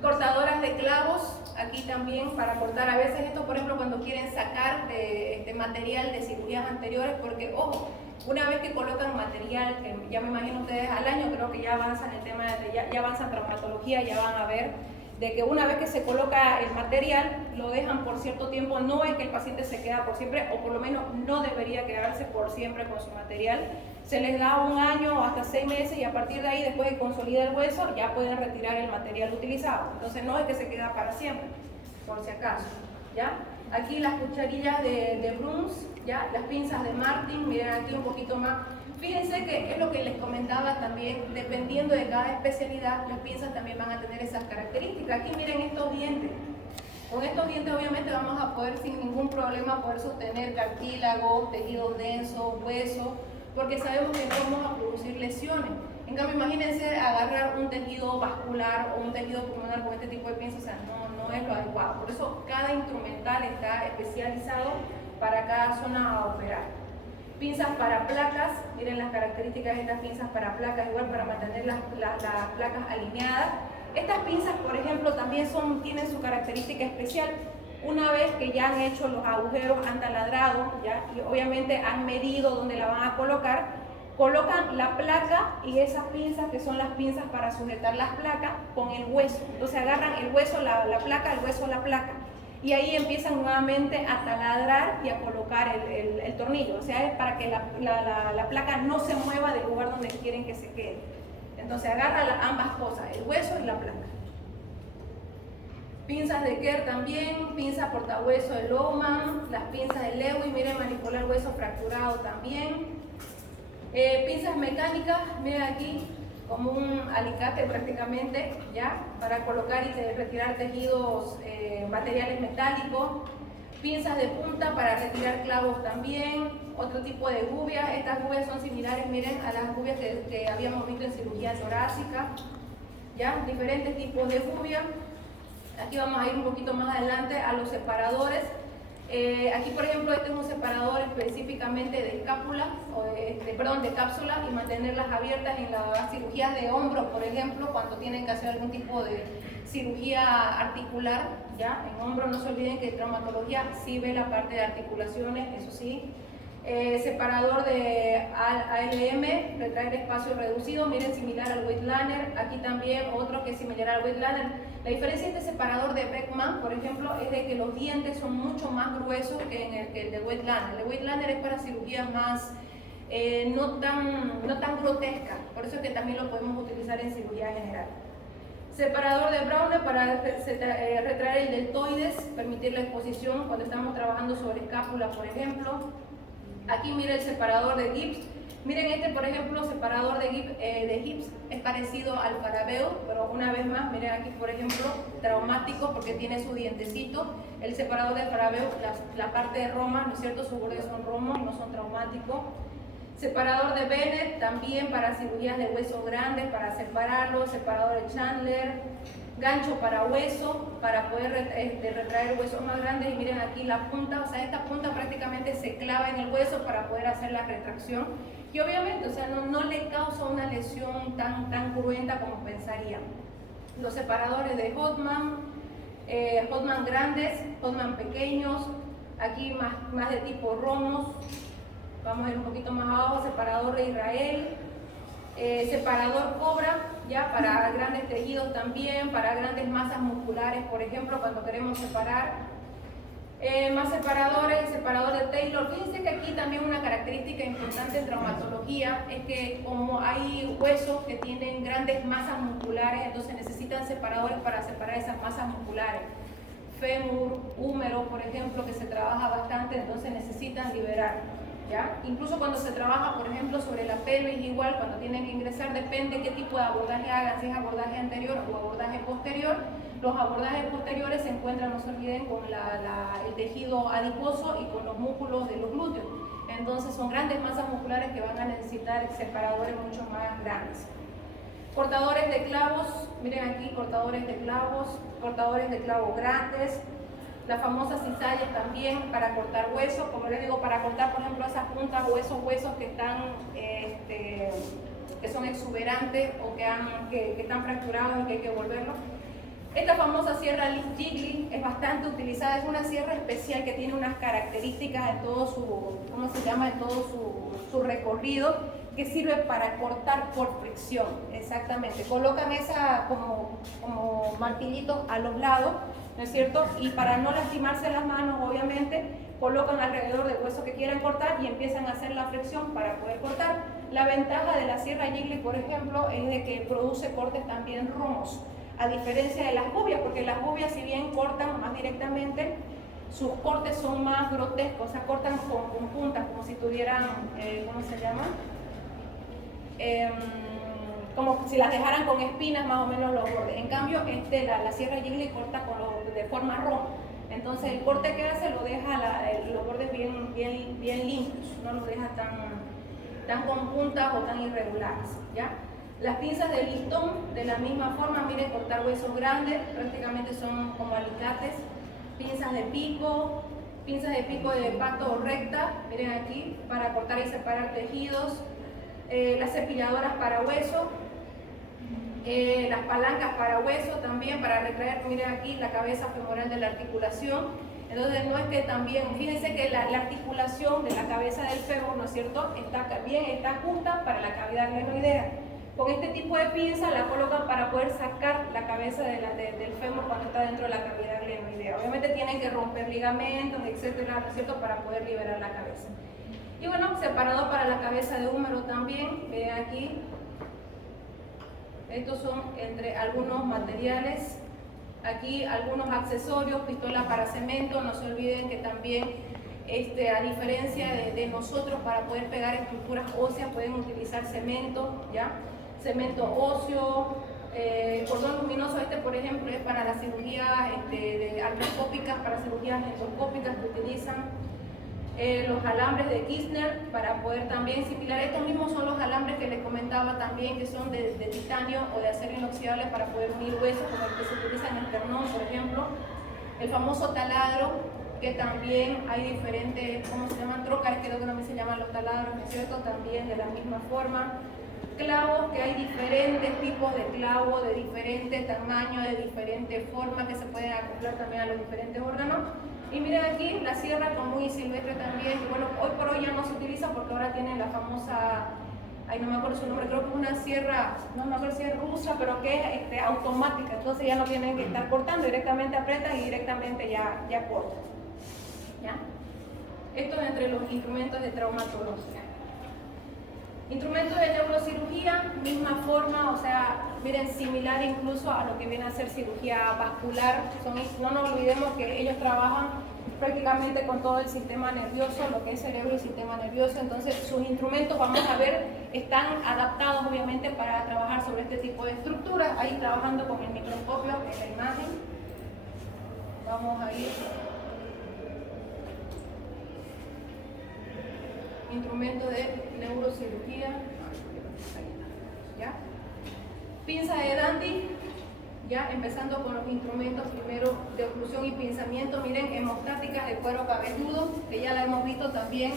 Cortadoras de clavos, aquí también para cortar, a veces esto por ejemplo cuando quieren sacar de material de cirugías anteriores, porque ojo, una vez que colocan material, que ya me imagino ustedes al año creo que ya avanzan el tema, ya avanzan traumatología, ya van a ver de que una vez que se coloca el material, lo dejan por cierto tiempo, no es que el paciente se queda por siempre, o por lo menos no debería quedarse por siempre con su material. Se les da 1 año o hasta 6 meses y a partir de ahí, después de consolidar el hueso, ya pueden retirar el material utilizado. Entonces no es que se queda para siempre, por si acaso, ¿ya? Aquí las cucharillas de Bruns, ¿ya? Las pinzas de Martin, miren aquí un poquito más. Fíjense que es lo que les comentaba también, dependiendo de cada especialidad, las pinzas también van a tener esas características. Aquí miren estos dientes. Con estos dientes obviamente vamos a poder sin ningún problema poder sostener cartílago, tejidos densos, hueso, porque sabemos que no vamos a producir lesiones. En cambio, imagínense agarrar un tejido vascular o un tejido pulmonar con este tipo de pinzas, o sea, no es lo adecuado. Por eso cada instrumental está especializado para cada zona a operar. Pinzas para placas, miren las características de estas pinzas para placas, igual para mantener las placas alineadas. Estas pinzas, por ejemplo, también tienen su característica especial. Una vez que ya han hecho los agujeros, han taladrado, ¿ya? Y obviamente han medido dónde la van a colocar, colocan la placa y esas pinzas, que son las pinzas para sujetar las placas, con el hueso. Entonces agarran el hueso, la placa, el hueso, la placa. Y ahí empiezan nuevamente a taladrar y a colocar el tornillo. O sea, es para que la placa no se mueva del lugar donde quieren que se quede. Entonces agarran ambas cosas, el hueso y la placa. Pinzas de Kerr también, pinza portahueso de Lohmann, las pinzas de Lewis, miren, manipular hueso fracturado también. Pinzas mecánicas, miren aquí, como un alicate prácticamente, ¿ya? Para colocar y retirar tejidos, materiales metálicos. Pinzas de punta para retirar clavos también. Otro tipo de gubias, estas gubias son similares, miren, a las gubias que habíamos visto en cirugía torácica, ¿ya? Diferentes tipos de gubias. Aquí vamos a ir un poquito más adelante a los separadores. Aquí, por ejemplo, este es un separador específicamente de escápula, de cápsulas y mantenerlas abiertas en las cirugías de hombro, por ejemplo, cuando tienen que hacer algún tipo de cirugía articular, ¿ya? En hombro no se olviden que traumatología sí ve la parte de articulaciones, eso sí. Separador de ALM, retraer espacio reducido, miren, similar al Weightliner. Aquí también otro que es similar al Weightliner. La diferencia de este separador de Beckman, por ejemplo, es de que los dientes son mucho más gruesos que el de Weightliner. El Weightliner es para cirugías más no tan grotescas, por eso es que también lo podemos utilizar en cirugía general. Separador de Browne para retraer el deltoides, permitir la exposición cuando estamos trabajando sobre escápula, por ejemplo. Aquí miren el separador de Gibbs. Miren este, por ejemplo, separador de Gibbs es parecido al Farabeu, pero una vez más, miren aquí, por ejemplo, traumático porque tiene su dientecito. El separador de Farabeu, la parte de Roma, ¿no es cierto? Sus bordes son romos, no son traumáticos. Separador de Bennett, también para cirugías de huesos grandes, para separarlos. Separador de Chandler. Gancho para hueso, para poder retraer huesos más grandes. Y miren aquí la punta, o sea, esta punta prácticamente se clava en el hueso para poder hacer la retracción. Y obviamente, o sea, no le causa una lesión tan cruenta como pensarían. Los separadores de Hotman, Hotman grandes, Hotman pequeños, aquí más de tipo Romos. Vamos a ir un poquito más abajo, separador de Israel, separador Cobra. ya para grandes tejidos también, para grandes masas musculares, por ejemplo, cuando queremos separar. Más separadores, el separador de Taylor. Fíjense que aquí también una característica importante en traumatología es que como hay huesos que tienen grandes masas musculares, entonces necesitan separadores para separar esas masas musculares. Fémur, húmero, por ejemplo, que se trabaja bastante, entonces necesitan liberar. ¿Ya? Incluso cuando se trabaja, por ejemplo, sobre la pelvis, igual cuando tienen que ingresar, depende qué tipo de abordaje hagan, si es abordaje anterior o abordaje posterior. Los abordajes posteriores se encuentran, no se olviden, con el tejido adiposo y con los músculos de los glúteos. Entonces son grandes masas musculares que van a necesitar separadores mucho más grandes. Cortadores de clavos, miren aquí, cortadores de clavos grandes. Las famosas cizallas también para cortar huesos, como les digo, para cortar, por ejemplo, esas puntas o esos huesos que están, que son exuberantes o que están fracturados y que hay que volverlos. Esta famosa sierra Jiggly es bastante utilizada, es una sierra especial que tiene unas características en todo su, ¿cómo se llama? En todo su recorrido, que sirve para cortar por fricción, exactamente. Colocan esa como martillitos a los lados, ¿no es cierto? Y para no lastimarse las manos, obviamente, colocan alrededor del hueso que quieran cortar y empiezan a hacer la fricción para poder cortar. La ventaja de la sierra Jiggly, por ejemplo, es de que produce cortes también romos, a diferencia de las gubias, porque las gubias, si bien cortan más directamente, sus cortes son más grotescos, o sea, cortan con puntas, como si tuvieran, ¿cómo se llama? Como si las dejaran con espinas más o menos los bordes. En cambio, la sierra Jiggly corta de forma roma. Entonces el corte que hace lo deja los bordes bien limpios, no los deja tan con puntas o tan irregulares, ¿ya? Las pinzas de listón, de la misma forma, miren, cortar huesos grandes, prácticamente son como alicates. Pinzas de pico de pato o recta, miren aquí, para cortar y separar tejidos. Las cepilladoras para hueso, las palancas para hueso también, para retraer, miren aquí, la cabeza femoral de la articulación. Entonces no es que también, fíjense que la articulación de la cabeza del fémur, ¿no es cierto?, está justa para la cavidad glenoidea. Con este tipo de pinza la colocan para poder sacar la cabeza del fémur cuando está dentro de la cavidad glenoidea. Obviamente tienen que romper ligamentos, etcétera, ¿no es cierto?, para poder liberar la cabeza. Y bueno, separado para la cabeza de húmero también, ven aquí. Estos son entre algunos materiales. Aquí algunos accesorios, pistola para cemento. No se olviden que también, a diferencia de nosotros, para poder pegar estructuras óseas pueden utilizar cemento, ¿ya? Cemento óseo, cordón luminoso, por ejemplo es para las cirugías artroscópicas, para cirugías endoscópicas que utilizan. Los alambres de Kirchner para poder también similar. Estos mismos son los alambres que les comentaba también, que son de titanio o de acero inoxidable para poder unir huesos, como el que se utiliza en el pernón, por ejemplo. El famoso taladro, que también hay diferentes, ¿cómo se llaman? Trócares, creo que también se llaman los taladros, ¿no es cierto? También de la misma forma. Clavos, que hay diferentes tipos de clavos, de diferentes tamaños, de diferentes formas, que se pueden acoplar también a los diferentes órganos. Y miren aquí la sierra común y silvestre también, que bueno, hoy por hoy ya no se utiliza porque ahora tienen la famosa, no me acuerdo su nombre, creo que es una sierra, no me acuerdo si es rusa, pero que es automática, entonces ya no tienen que estar cortando, directamente apretan y directamente ya cortan. ¿Ya? Esto es entre los instrumentos de traumatología. Instrumentos de neurocirugía, misma forma, o sea, miren, similar incluso a lo que viene a ser cirugía vascular. No nos olvidemos que ellos trabajan prácticamente con todo el sistema nervioso, lo que es cerebro y sistema nervioso. Entonces sus instrumentos, vamos a ver, están adaptados obviamente para trabajar sobre este tipo de estructuras. Ahí trabajando con el microscopio en la imagen. Vamos a ir. Instrumento de neurocirugía, ¿ya? Pinza de Dandy, ya empezando con los instrumentos primero de oclusión y pinzamiento. Miren, hemostáticas de cuero cabelludo, que ya la hemos visto también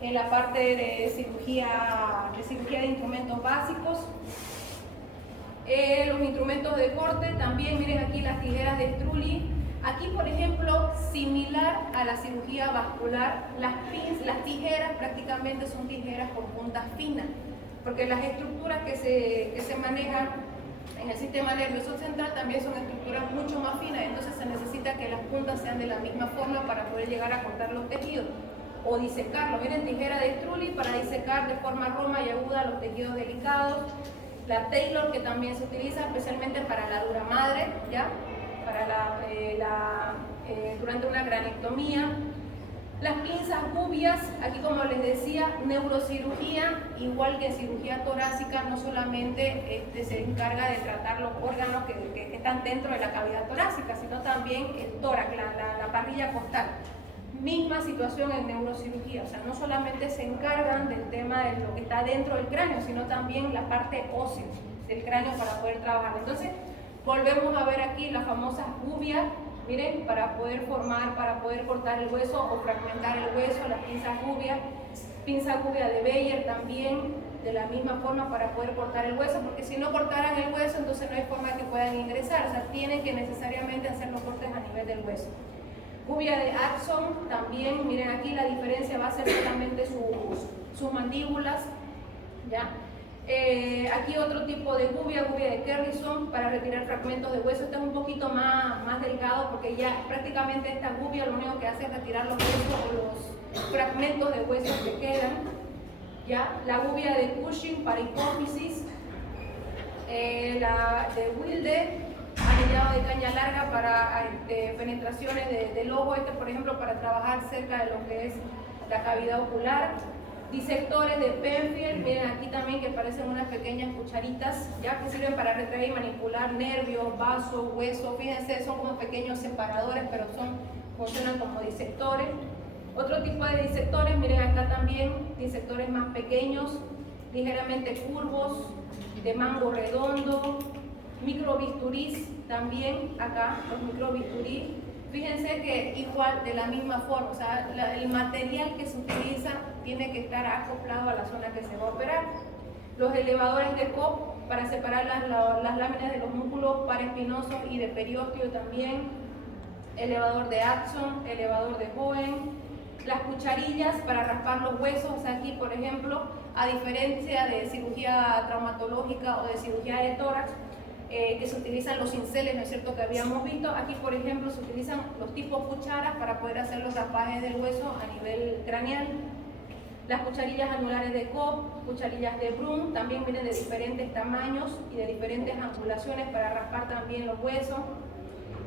en la parte de cirugía de instrumentos básicos. Los instrumentos de corte también, miren aquí las tijeras de Strulli. Aquí, por ejemplo, similar a la cirugía vascular, las tijeras prácticamente son tijeras con puntas finas, porque las estructuras que se manejan en el sistema nervioso central también son estructuras mucho más finas, entonces se necesita que las puntas sean de la misma forma para poder llegar a cortar los tejidos o disecarlos. Miren, tijera de Strulli para disecar de forma roma y aguda los tejidos delicados. La Taylor, que también se utiliza especialmente para la dura madre, ¿ya? Para durante una cranectomía. Las pinzas gubias, aquí como les decía, neurocirugía, igual que en cirugía torácica, no solamente se encarga de tratar los órganos que están dentro de la cavidad torácica, sino también el tórax, la parrilla costal. Misma situación en neurocirugía, o sea, no solamente se encargan del tema de lo que está dentro del cráneo, sino también la parte ósea del cráneo para poder trabajar. Entonces, volvemos a ver aquí las famosas gubias, miren, para poder cortar el hueso o fragmentar el hueso, las pinzas gubias, pinza gubia de Bayer también, de la misma forma para poder cortar el hueso, porque si no cortaran el hueso, entonces no hay forma que puedan ingresar, o sea, tienen que necesariamente hacer los cortes a nivel del hueso. Gubia de Axon también, miren aquí la diferencia va a ser solamente sus mandíbulas, ¿ya? Aquí otro tipo de gubia de Kerrison para retirar fragmentos de hueso. Este es un poquito más delgado porque ya prácticamente esta gubia lo único que hace es retirar los huesos o los fragmentos de huesos que quedan, ¿ya? La gubia de Cushing para hipófisis, la de Wilde, anillado de caña larga para penetraciones del ojo, por ejemplo para trabajar cerca de lo que es la cavidad ocular. Disectores de Penfield, miren aquí también que parecen unas pequeñas cucharitas, ya que sirven para retraer y manipular nervios, vasos, huesos. Fíjense, son como pequeños separadores, pero funcionan como disectores. Otro tipo de disectores, miren acá también, disectores más pequeños, ligeramente curvos, de mango redondo. Microbisturís también, acá los microbisturís. Fíjense que igual de la misma forma, o sea, el material que se utiliza tiene que estar acoplado a la zona que se va a operar. Los elevadores de Kopp para separar las láminas de los músculos paraespinosos y de periósteo también. Elevador de Axon, elevador de Bowen. Las cucharillas para raspar los huesos, o sea, aquí por ejemplo, a diferencia de cirugía traumatológica o de cirugía de tórax, que se utilizan los cinceles, ¿no es cierto?, que habíamos visto. Aquí, por ejemplo, se utilizan los tipos cucharas para poder hacer los raspajes del hueso a nivel craneal. Las cucharillas anulares de Kopp, cucharillas de Brun, también vienen de diferentes tamaños y de diferentes angulaciones para raspar también los huesos.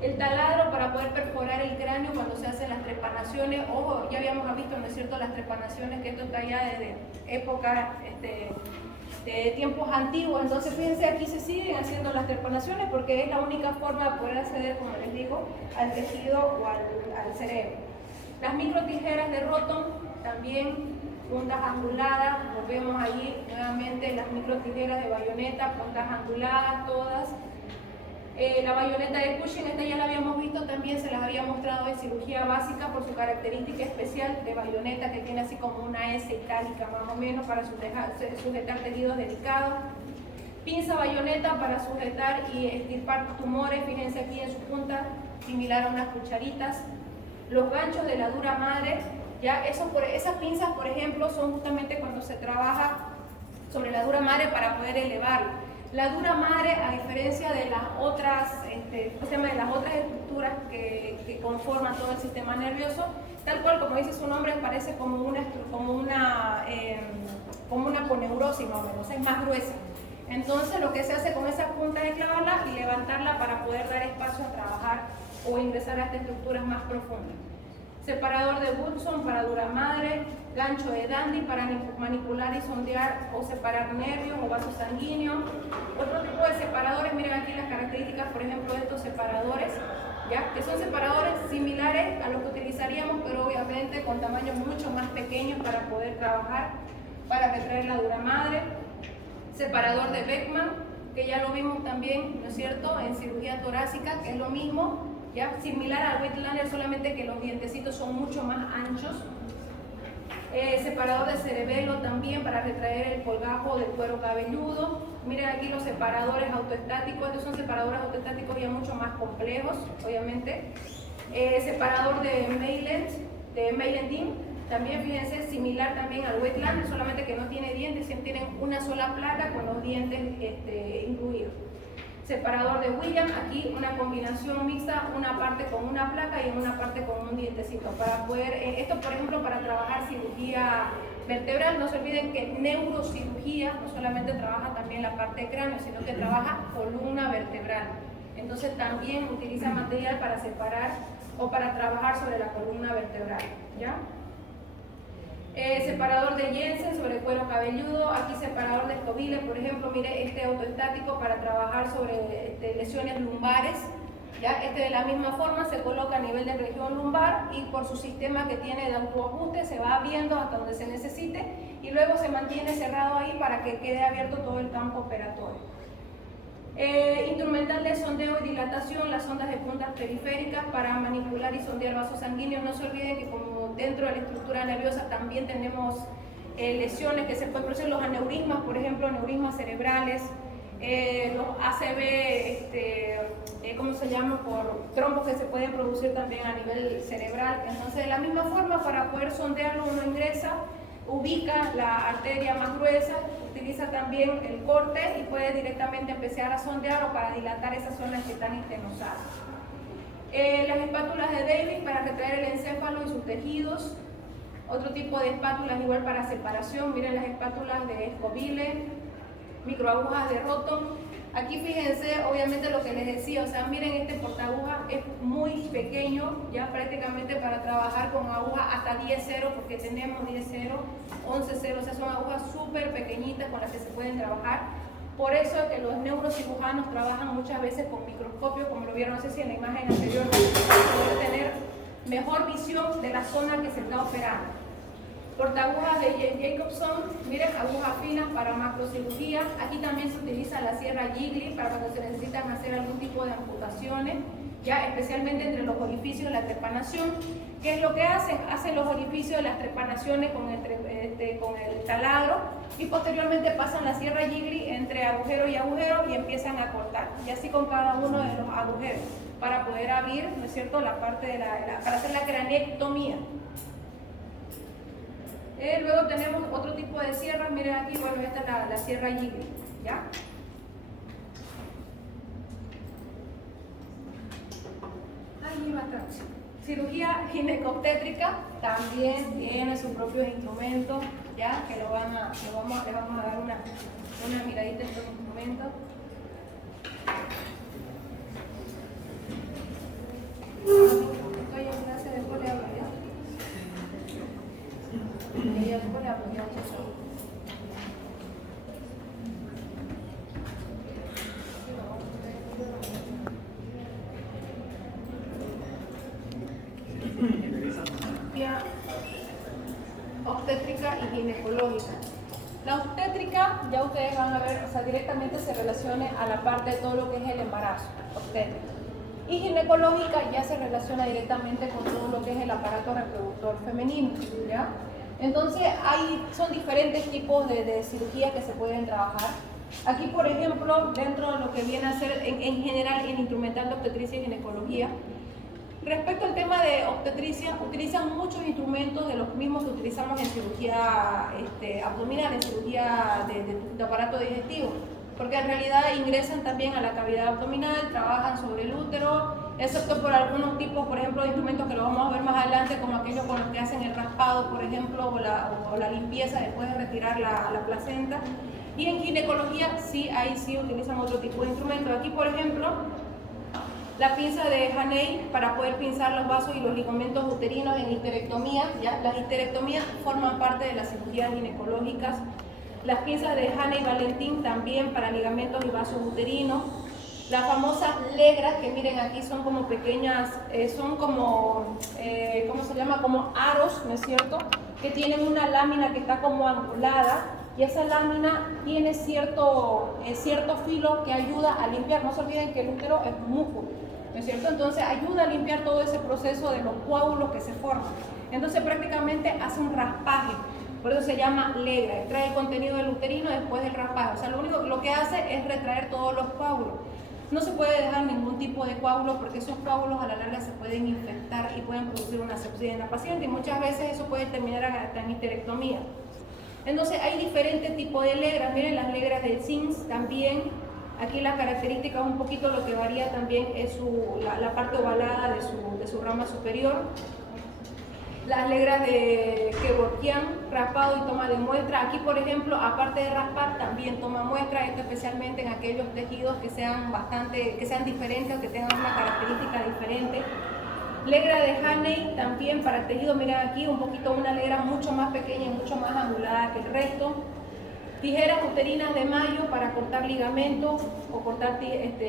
El taladro para poder perforar el cráneo cuando se hacen las trepanaciones. Ojo, ya habíamos visto, ¿no es cierto?, las trepanaciones, que esto está ya desde época de tiempos antiguos. Entonces fíjense, aquí se siguen haciendo las trepanaciones porque es la única forma de poder acceder, como les digo, al tejido o al cerebro. Las micro tijeras de Roton también, puntas anguladas, volvemos allí nuevamente las micro tijeras de bayoneta, puntas anguladas todas. La bayoneta de Cushing, esta ya la habíamos visto, también se las había mostrado en cirugía básica por su característica especial de bayoneta, que tiene así como una S itálica más o menos para sujetar tejidos delicados. Pinza bayoneta para sujetar y extirpar tumores, fíjense aquí en su punta, similar a unas cucharitas. Los ganchos de la dura madre, ya esas pinzas, por ejemplo, son justamente cuando se trabaja sobre la dura madre para poder elevarla. La dura madre, a diferencia de las otras, estructuras que conforman todo el sistema nervioso, tal cual como dice su nombre, parece como una poneurosis más o menos, es más gruesa. Entonces lo que se hace con esa punta es clavarla y levantarla para poder dar espacio a trabajar o ingresar a estas estructuras más profundas. Separador de Woodson para dura madre, gancho de Dandy para manipular y sondear o separar nervios o vasos sanguíneos. Otro tipo de separadores, miren aquí las características, por ejemplo, de estos separadores, ¿ya? Que son separadores similares a los que utilizaríamos, pero obviamente con tamaños mucho más pequeños para poder trabajar, para retraer la dura madre. Separador de Beckman, que ya lo vimos también, ¿no es cierto?, en cirugía torácica, que es lo mismo, ¿ya? Similar al Whitlander, solamente que los dientecitos son mucho más anchos. Separador de cerebelo también para retraer el colgajo del cuero cabelludo. Miren aquí los separadores autoestáticos, estos son separadores autoestáticos ya mucho más complejos, obviamente. Separador de Meilendin, también fíjense, similar también al Wetlander, solamente que no tiene dientes, siempre tienen una sola placa con los dientes incluidos. Separador de Williams, aquí una combinación mixta, una parte con una placa y una parte con un dientecito. Para poder, esto por ejemplo para trabajar cirugía vertebral, no se olviden que neurocirugía no solamente trabaja también la parte de cráneo, sino que trabaja columna vertebral. Entonces también utiliza material para separar o para trabajar sobre la columna vertebral, ¿ya? Separador de Jensen sobre cuero cabelludo, aquí separador de Scoville, por ejemplo, mire este autoestático para trabajar sobre lesiones lumbares, ¿ya? De la misma forma se coloca a nivel de región lumbar y por su sistema que tiene de autoajuste se va abriendo hasta donde se necesite y luego se mantiene cerrado ahí para que quede abierto todo el campo operatorio. Instrumental de sondeo y dilatación, las ondas de puntas periféricas para manipular y sondear vasos sanguíneos. No se olviden que como dentro de la estructura nerviosa también tenemos lesiones que se pueden producir, los aneurismas, por ejemplo, aneurismas cerebrales, los ACV, ¿cómo se llama? Por trombos que se pueden producir también a nivel cerebral. Entonces, de la misma forma, para poder sondearlo, uno ingresa, ubica la arteria más gruesa, utiliza también el corte y puede directamente empezar a sondear o para dilatar esas zonas que están estenosadas. Las espátulas de Davis para retraer el encéfalo y sus tejidos. Otro tipo de espátulas igual para separación, miren las espátulas de Scoville, microagujas de Roton. Aquí fíjense, obviamente lo que les decía, o sea, miren este portaaguja es muy pequeño, ya prácticamente para trabajar con aguja hasta 10-0, porque tenemos 10-0, 11-0, o sea, son agujas súper pequeñitas con las que se pueden trabajar. Por eso es que los neurocirujanos trabajan muchas veces con microscopio, como lo vieron, no sé si en la imagen anterior, para poder tener mejor visión de la zona que se está operando. Portaagujas de Jacobson, miren, agujas finas para macrocirugía. Aquí también se utiliza la sierra Jiggly para cuando se necesitan hacer algún tipo de amputaciones, ya especialmente entre los orificios de la trepanación. ¿Qué es lo que hacen? Hacen los orificios de las trepanaciones con el taladro y posteriormente pasan la sierra Jiggly entre agujero y agujero y empiezan a cortar. Y así con cada uno de los agujeros para poder abrir, ¿no es cierto?, la parte de para hacer la craneectomía. Luego tenemos otro tipo de sierras, miren aquí, bueno, esta es la sierra Jiggly, ¿ya? Ahí va atrás. Cirugía ginecobstétrica también tiene sus propios instrumentos, ¿ya? Que le vamos a dar una miradita a estos instrumentos. Estoy en clase de polea, ¿ya? Obstétrica y ginecológica. La obstétrica, ya ustedes van a ver, o sea, directamente se relaciona a la parte de todo lo que es el embarazo obstétrico. Y ginecológica ya se relaciona directamente con todo lo que es el aparato reproductor femenino, ¿ya? Entonces, son diferentes tipos de cirugías que se pueden trabajar. Aquí, por ejemplo, dentro de lo que viene a ser en general en instrumental de obstetricia y ginecología, respecto al tema de obstetricia, utilizan muchos instrumentos de los mismos que utilizamos en cirugía abdominal, en cirugía de aparato digestivo, porque en realidad ingresan también a la cavidad abdominal, trabajan sobre el útero, excepto por algunos tipos, por ejemplo, de instrumentos que lo vamos a ver más adelante, como aquellos con los que hacen el raspado, por ejemplo, o la limpieza después de retirar la placenta. Y en ginecología, sí, ahí sí utilizan otro tipo de instrumentos. Aquí, por ejemplo, la pinza de Haney para poder pinzar los vasos y los ligamentos uterinos en histerectomía, ¿ya? Las histerectomías forman parte de las cirugías ginecológicas. Las pinzas de Haney Valentín también para ligamentos y vasos uterinos. Las famosas legras, que miren aquí son como pequeñas, son como, ¿cómo se llama? Como aros, ¿no es cierto? Que tienen una lámina que está como angulada y esa lámina tiene cierto filo que ayuda a limpiar. No se olviden que el útero es músculo, ¿no es cierto? Entonces ayuda a limpiar todo ese proceso de los coágulos que se forman. Entonces prácticamente hace un raspaje. Por eso se llama legra, extrae el contenido del uterino después del raspaje. O sea, lo que hace es retraer todos los coágulos. No se puede dejar ningún tipo de coágulo porque esos coágulos a la larga se pueden infectar y pueden producir una sepsis en la paciente y muchas veces eso puede terminar hasta en histerectomía. Entonces hay diferentes tipos de legras, miren las legras del ZINS también, Aquí las características un poquito lo que varía también es la parte ovalada de su rama superior. Las legras de Kevorkian, raspado y toma de muestra. Aquí, por ejemplo, aparte de raspar, también toma muestra, esto especialmente en aquellos tejidos que sean diferentes o que tengan una característica diferente. Legra de Haney también para el tejido, miren aquí un poquito una legra mucho más pequeña y mucho más angulada que el resto. Tijeras uterinas de Mayo para cortar ligamentos o cortar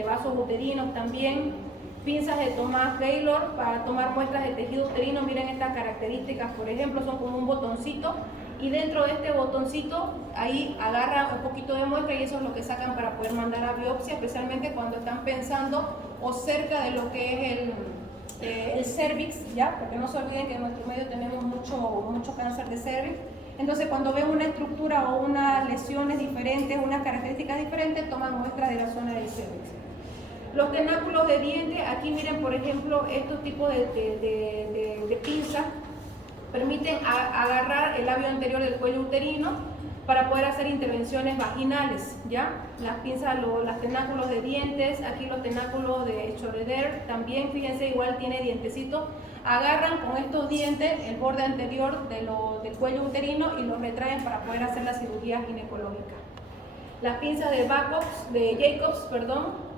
vasos uterinos también. Pinzas de Tomás Gaylor para tomar muestras de tejido uterino. Miren estas características, por ejemplo, son como un botoncito y dentro de este botoncito ahí agarra un poquito de muestra y eso es lo que sacan para poder mandar a biopsia, especialmente cuando están pensando o cerca de lo que es el cervix, ¿ya? Porque no se olviden que en nuestro medio tenemos mucho cáncer de cervix. Entonces, cuando ven una estructura o unas lesiones diferentes, unas características diferentes, toman muestras de la zona del cervix. Los tenáculos de diente, aquí miren, por ejemplo, estos tipos de pinzas permiten agarrar el labio anterior del cuello uterino para poder hacer intervenciones vaginales, ¿ya? Las pinzas, los tenáculos de dientes, aquí los tenáculos de Schroeder, también, fíjense, igual tiene dientecitos, agarran con estos dientes el borde anterior del cuello uterino y los retraen para poder hacer la cirugía ginecológica. Las pinzas de Jacobs,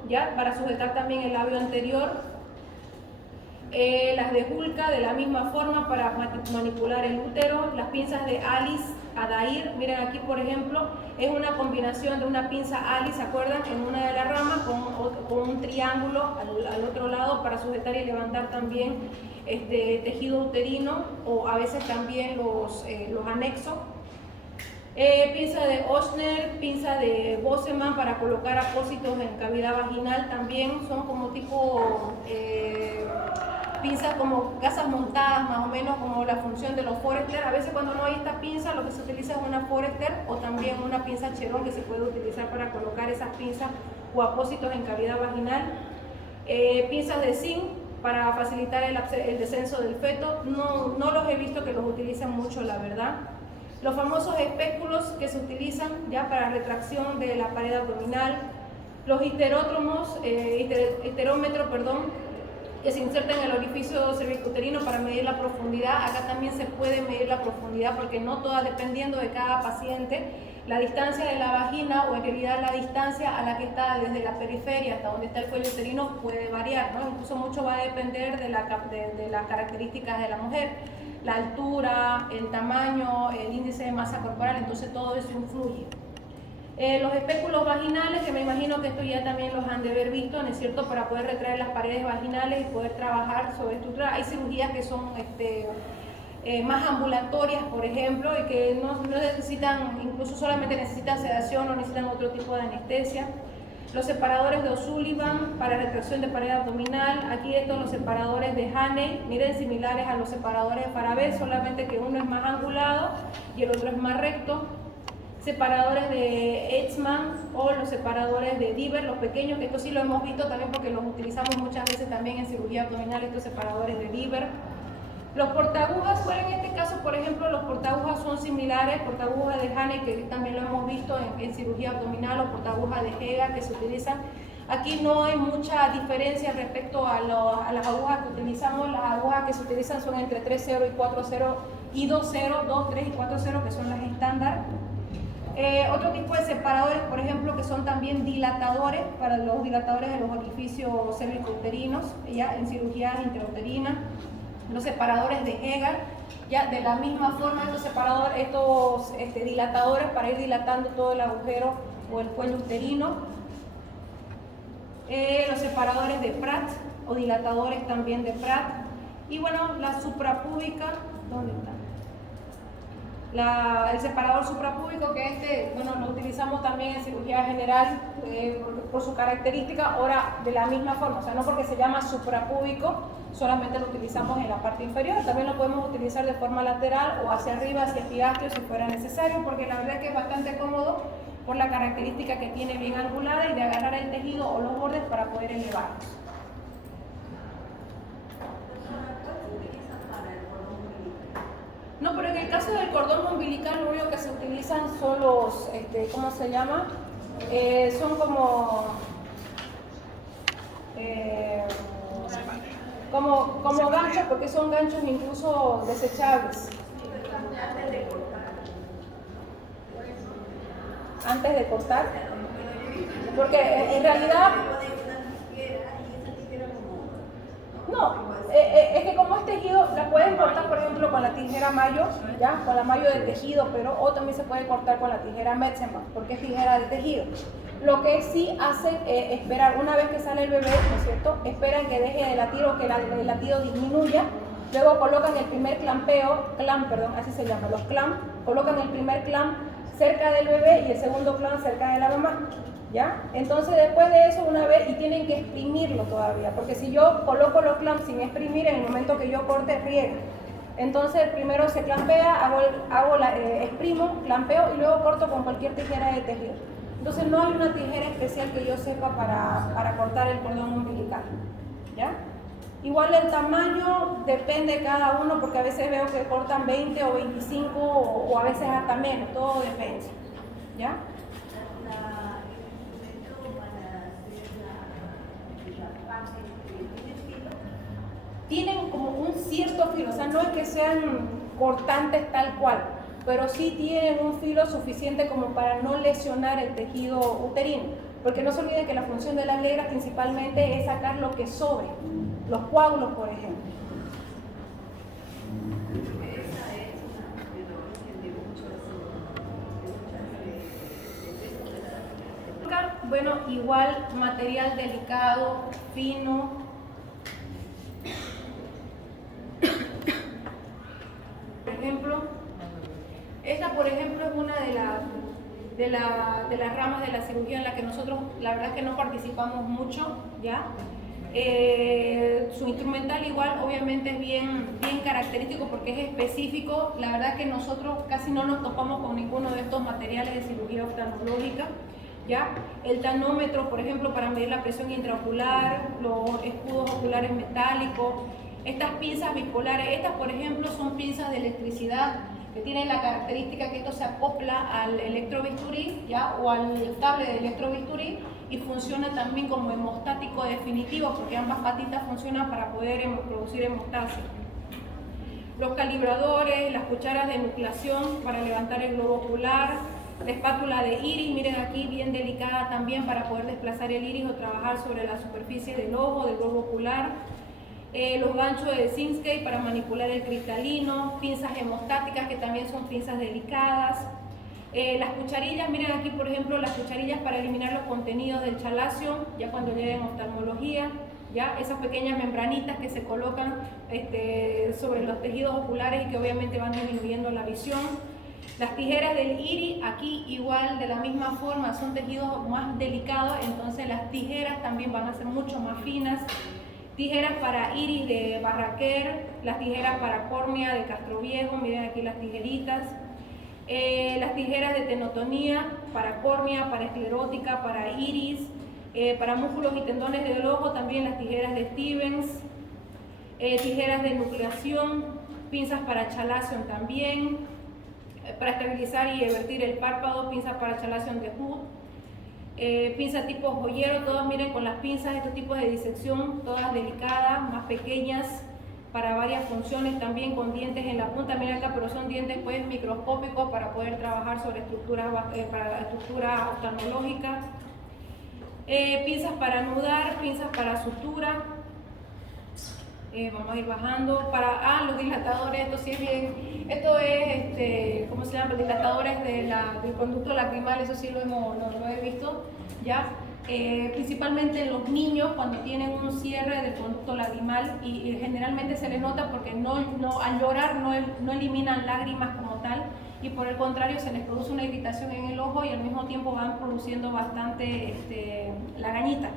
ya para sujetar también el labio anterior. Las de Hulka de la misma forma para manipular el útero. Las pinzas de Alice Adair, miren aquí por ejemplo, es una combinación de una pinza Alice, ¿se acuerdan? En una de las ramas con un triángulo al otro lado para sujetar y levantar también tejido uterino o a veces también los anexos. Pinza de Ochsner, pinza de Boseman para colocar apósitos en cavidad vaginal también, son como tipo pinzas como gasas montadas, más o menos como la función de los Forester. A veces cuando no hay esta pinza lo que se utiliza es una Forester o también una pinza Cherón que se puede utilizar para colocar esas pinzas o apósitos en cavidad vaginal. Pinzas de zinc para facilitar el descenso del feto, no los he visto que los utilicen mucho, la verdad. Los famosos espéculos que se utilizan ya para retracción de la pared abdominal, los histerómetros, que se insertan en el orificio cervicuterino para medir la profundidad. Acá también se puede medir la profundidad porque no todas, dependiendo de cada paciente, la distancia de la vagina o en realidad la distancia a la que está desde la periferia hasta donde está el cuello uterino puede variar, ¿no? Incluso mucho va a depender de las características de la mujer, la altura, el tamaño, el índice de masa corporal, entonces todo eso influye. Los espéculos vaginales, que me imagino que esto ya también los han de haber visto, ¿no es cierto? Para poder retraer las paredes vaginales y poder trabajar sobre estructura. Hay cirugías que son más ambulatorias, por ejemplo, y que no necesitan, incluso solamente necesitan sedación o necesitan otro tipo de anestesia. Los separadores de O'Sullivan para retracción de pared abdominal. Aquí estos los separadores de Haney, miren, similares a los separadores de Farabel, solamente que uno es más angulado y el otro es más recto. Separadores de Eichmann o los separadores de Diver, los pequeños, que estos sí lo hemos visto también porque los utilizamos muchas veces también en cirugía abdominal, estos separadores de Diver. Los portaagujas, bueno, en este caso, por ejemplo, los portaagujas son similares, portaagujas de Haney, que también lo hemos visto en cirugía abdominal, o portaagujas de Hega, que se utilizan. Aquí no hay mucha diferencia respecto a las agujas que utilizamos. Las agujas que se utilizan son entre 3.0 y 4.0 y 2.0, 2, 3 y 4.0, que son las estándar. Otro tipo de separadores, por ejemplo, que son también dilatadores, para los dilatadores de los orificios cervicouterinos, ya en cirugía intrauterina. Los separadores de Hegar, ya de la misma forma estos dilatadores para ir dilatando todo el agujero o el cuello uterino. Los separadores de Pratt o dilatadores también de Pratt. Y bueno, la suprapúbica, ¿dónde está? El separador suprapúbico, que lo utilizamos también en cirugía general por su característica, ahora de la misma forma, o sea, no porque se llama suprapúbico, solamente lo utilizamos en la parte inferior, también lo podemos utilizar de forma lateral o hacia arriba, hacia epigastrio si fuera necesario, porque la verdad es que es bastante cómodo por la característica que tiene bien angulada y de agarrar el tejido o los bordes para poder elevarlos. No, pero en el caso del cordón umbilical lo único que se utilizan son los, ¿cómo se llama? son como ganchos, porque son ganchos incluso desechables. Antes de cortar, porque en realidad no, es que como es tejido, la pueden cortar por ejemplo con la tijera mayo, ya, con la mayo de tejido, pero o también se puede cortar con la tijera Metzenbach, porque es tijera de tejido. Lo que sí hacen es esperar, una vez que sale el bebé, ¿no es cierto? Esperan que deje de latir o que el latido disminuya. Luego colocan el primer clamp, así se llama, los clamp, colocan el primer clamp cerca del bebé y el segundo clamp cerca de la mamá, ¿ya? Entonces después de eso una vez, y tienen que exprimirlo todavía, porque si yo coloco los clamps sin exprimir, en el momento que yo corte, riega. Entonces primero se clampea, exprimo, clampeo y luego corto con cualquier tijera de tejido. Entonces no hay una tijera especial que yo sepa para cortar el cordón umbilical, ¿ya? Igual el tamaño depende de cada uno, porque a veces veo que cortan 20 o 25 o a veces hasta menos, todo depende, ¿ya? Tienen como un cierto filo, o sea, no es que sean cortantes tal cual, pero sí tienen un filo suficiente como para no lesionar el tejido uterino, porque no se olviden que la función de las negras principalmente es sacar lo que sobre, los coágulos, por ejemplo. Bueno, igual material delicado, fino. Por ejemplo, esta por ejemplo es una de las ramas de la cirugía en la que nosotros la verdad es que no participamos mucho, ¿ya? Su instrumental igual obviamente es bien característico porque es específico. La verdad que nosotros casi no nos topamos con ninguno de estos materiales de cirugía oftalmológica, ¿ya? El tanómetro, por ejemplo, para medir la presión intraocular, los escudos oculares metálicos, estas pinzas bipolares, estas por ejemplo son pinzas de electricidad que tienen la característica que esto se acopla al electrobisturí, ¿ya? O al cable de electrobisturí, y funciona también como hemostático definitivo porque ambas patitas funcionan para poder producir hemostasia. Los calibradores, las cucharas de nucleación para levantar el globo ocular, la espátula de iris, miren aquí bien delicada también para poder desplazar el iris o trabajar sobre la superficie del ojo, del globo ocular. Los ganchos de Sinskey para manipular el cristalino, pinzas hemostáticas que también son pinzas delicadas. Las cucharillas, miren aquí por ejemplo las cucharillas para eliminar los contenidos del chalacio, ya cuando lleguen oftalmología, ya esas pequeñas membranitas que se colocan sobre los tejidos oculares y que obviamente van disminuyendo la visión. Las tijeras del iris, aquí igual de la misma forma, son tejidos más delicados, entonces las tijeras también van a ser mucho más finas. Tijeras para iris de Barraquer, las tijeras para córnea de Castroviejo, miren aquí las tijeritas. Las tijeras de tenotonía, para córnea, para esclerótica, para iris, para músculos y tendones del ojo, también las tijeras de Stevens, tijeras de nucleación, pinzas para chalación también, para estabilizar y revertir el párpado, pinzas para chalación de Hood, pinza tipo joyero, todas miren con las pinzas, estos tipos de disección, todas delicadas, más pequeñas, para varias funciones, también con dientes en la punta, miren acá, pero son dientes pues microscópicos para poder trabajar sobre estructuras oftalmológicas. Pinzas para anudar, pinzas para sutura. Vamos a ir bajando. Los dilatadores, esto sí es bien, esto es, ¿cómo se llama? Dilatadores del conducto lacrimal, eso sí lo he visto, ¿ya? Principalmente en los niños cuando tienen un cierre del conducto lagrimal y generalmente se les nota porque al llorar no eliminan lágrimas como tal y por el contrario se les produce una irritación en el ojo y al mismo tiempo van produciendo bastante lagañita.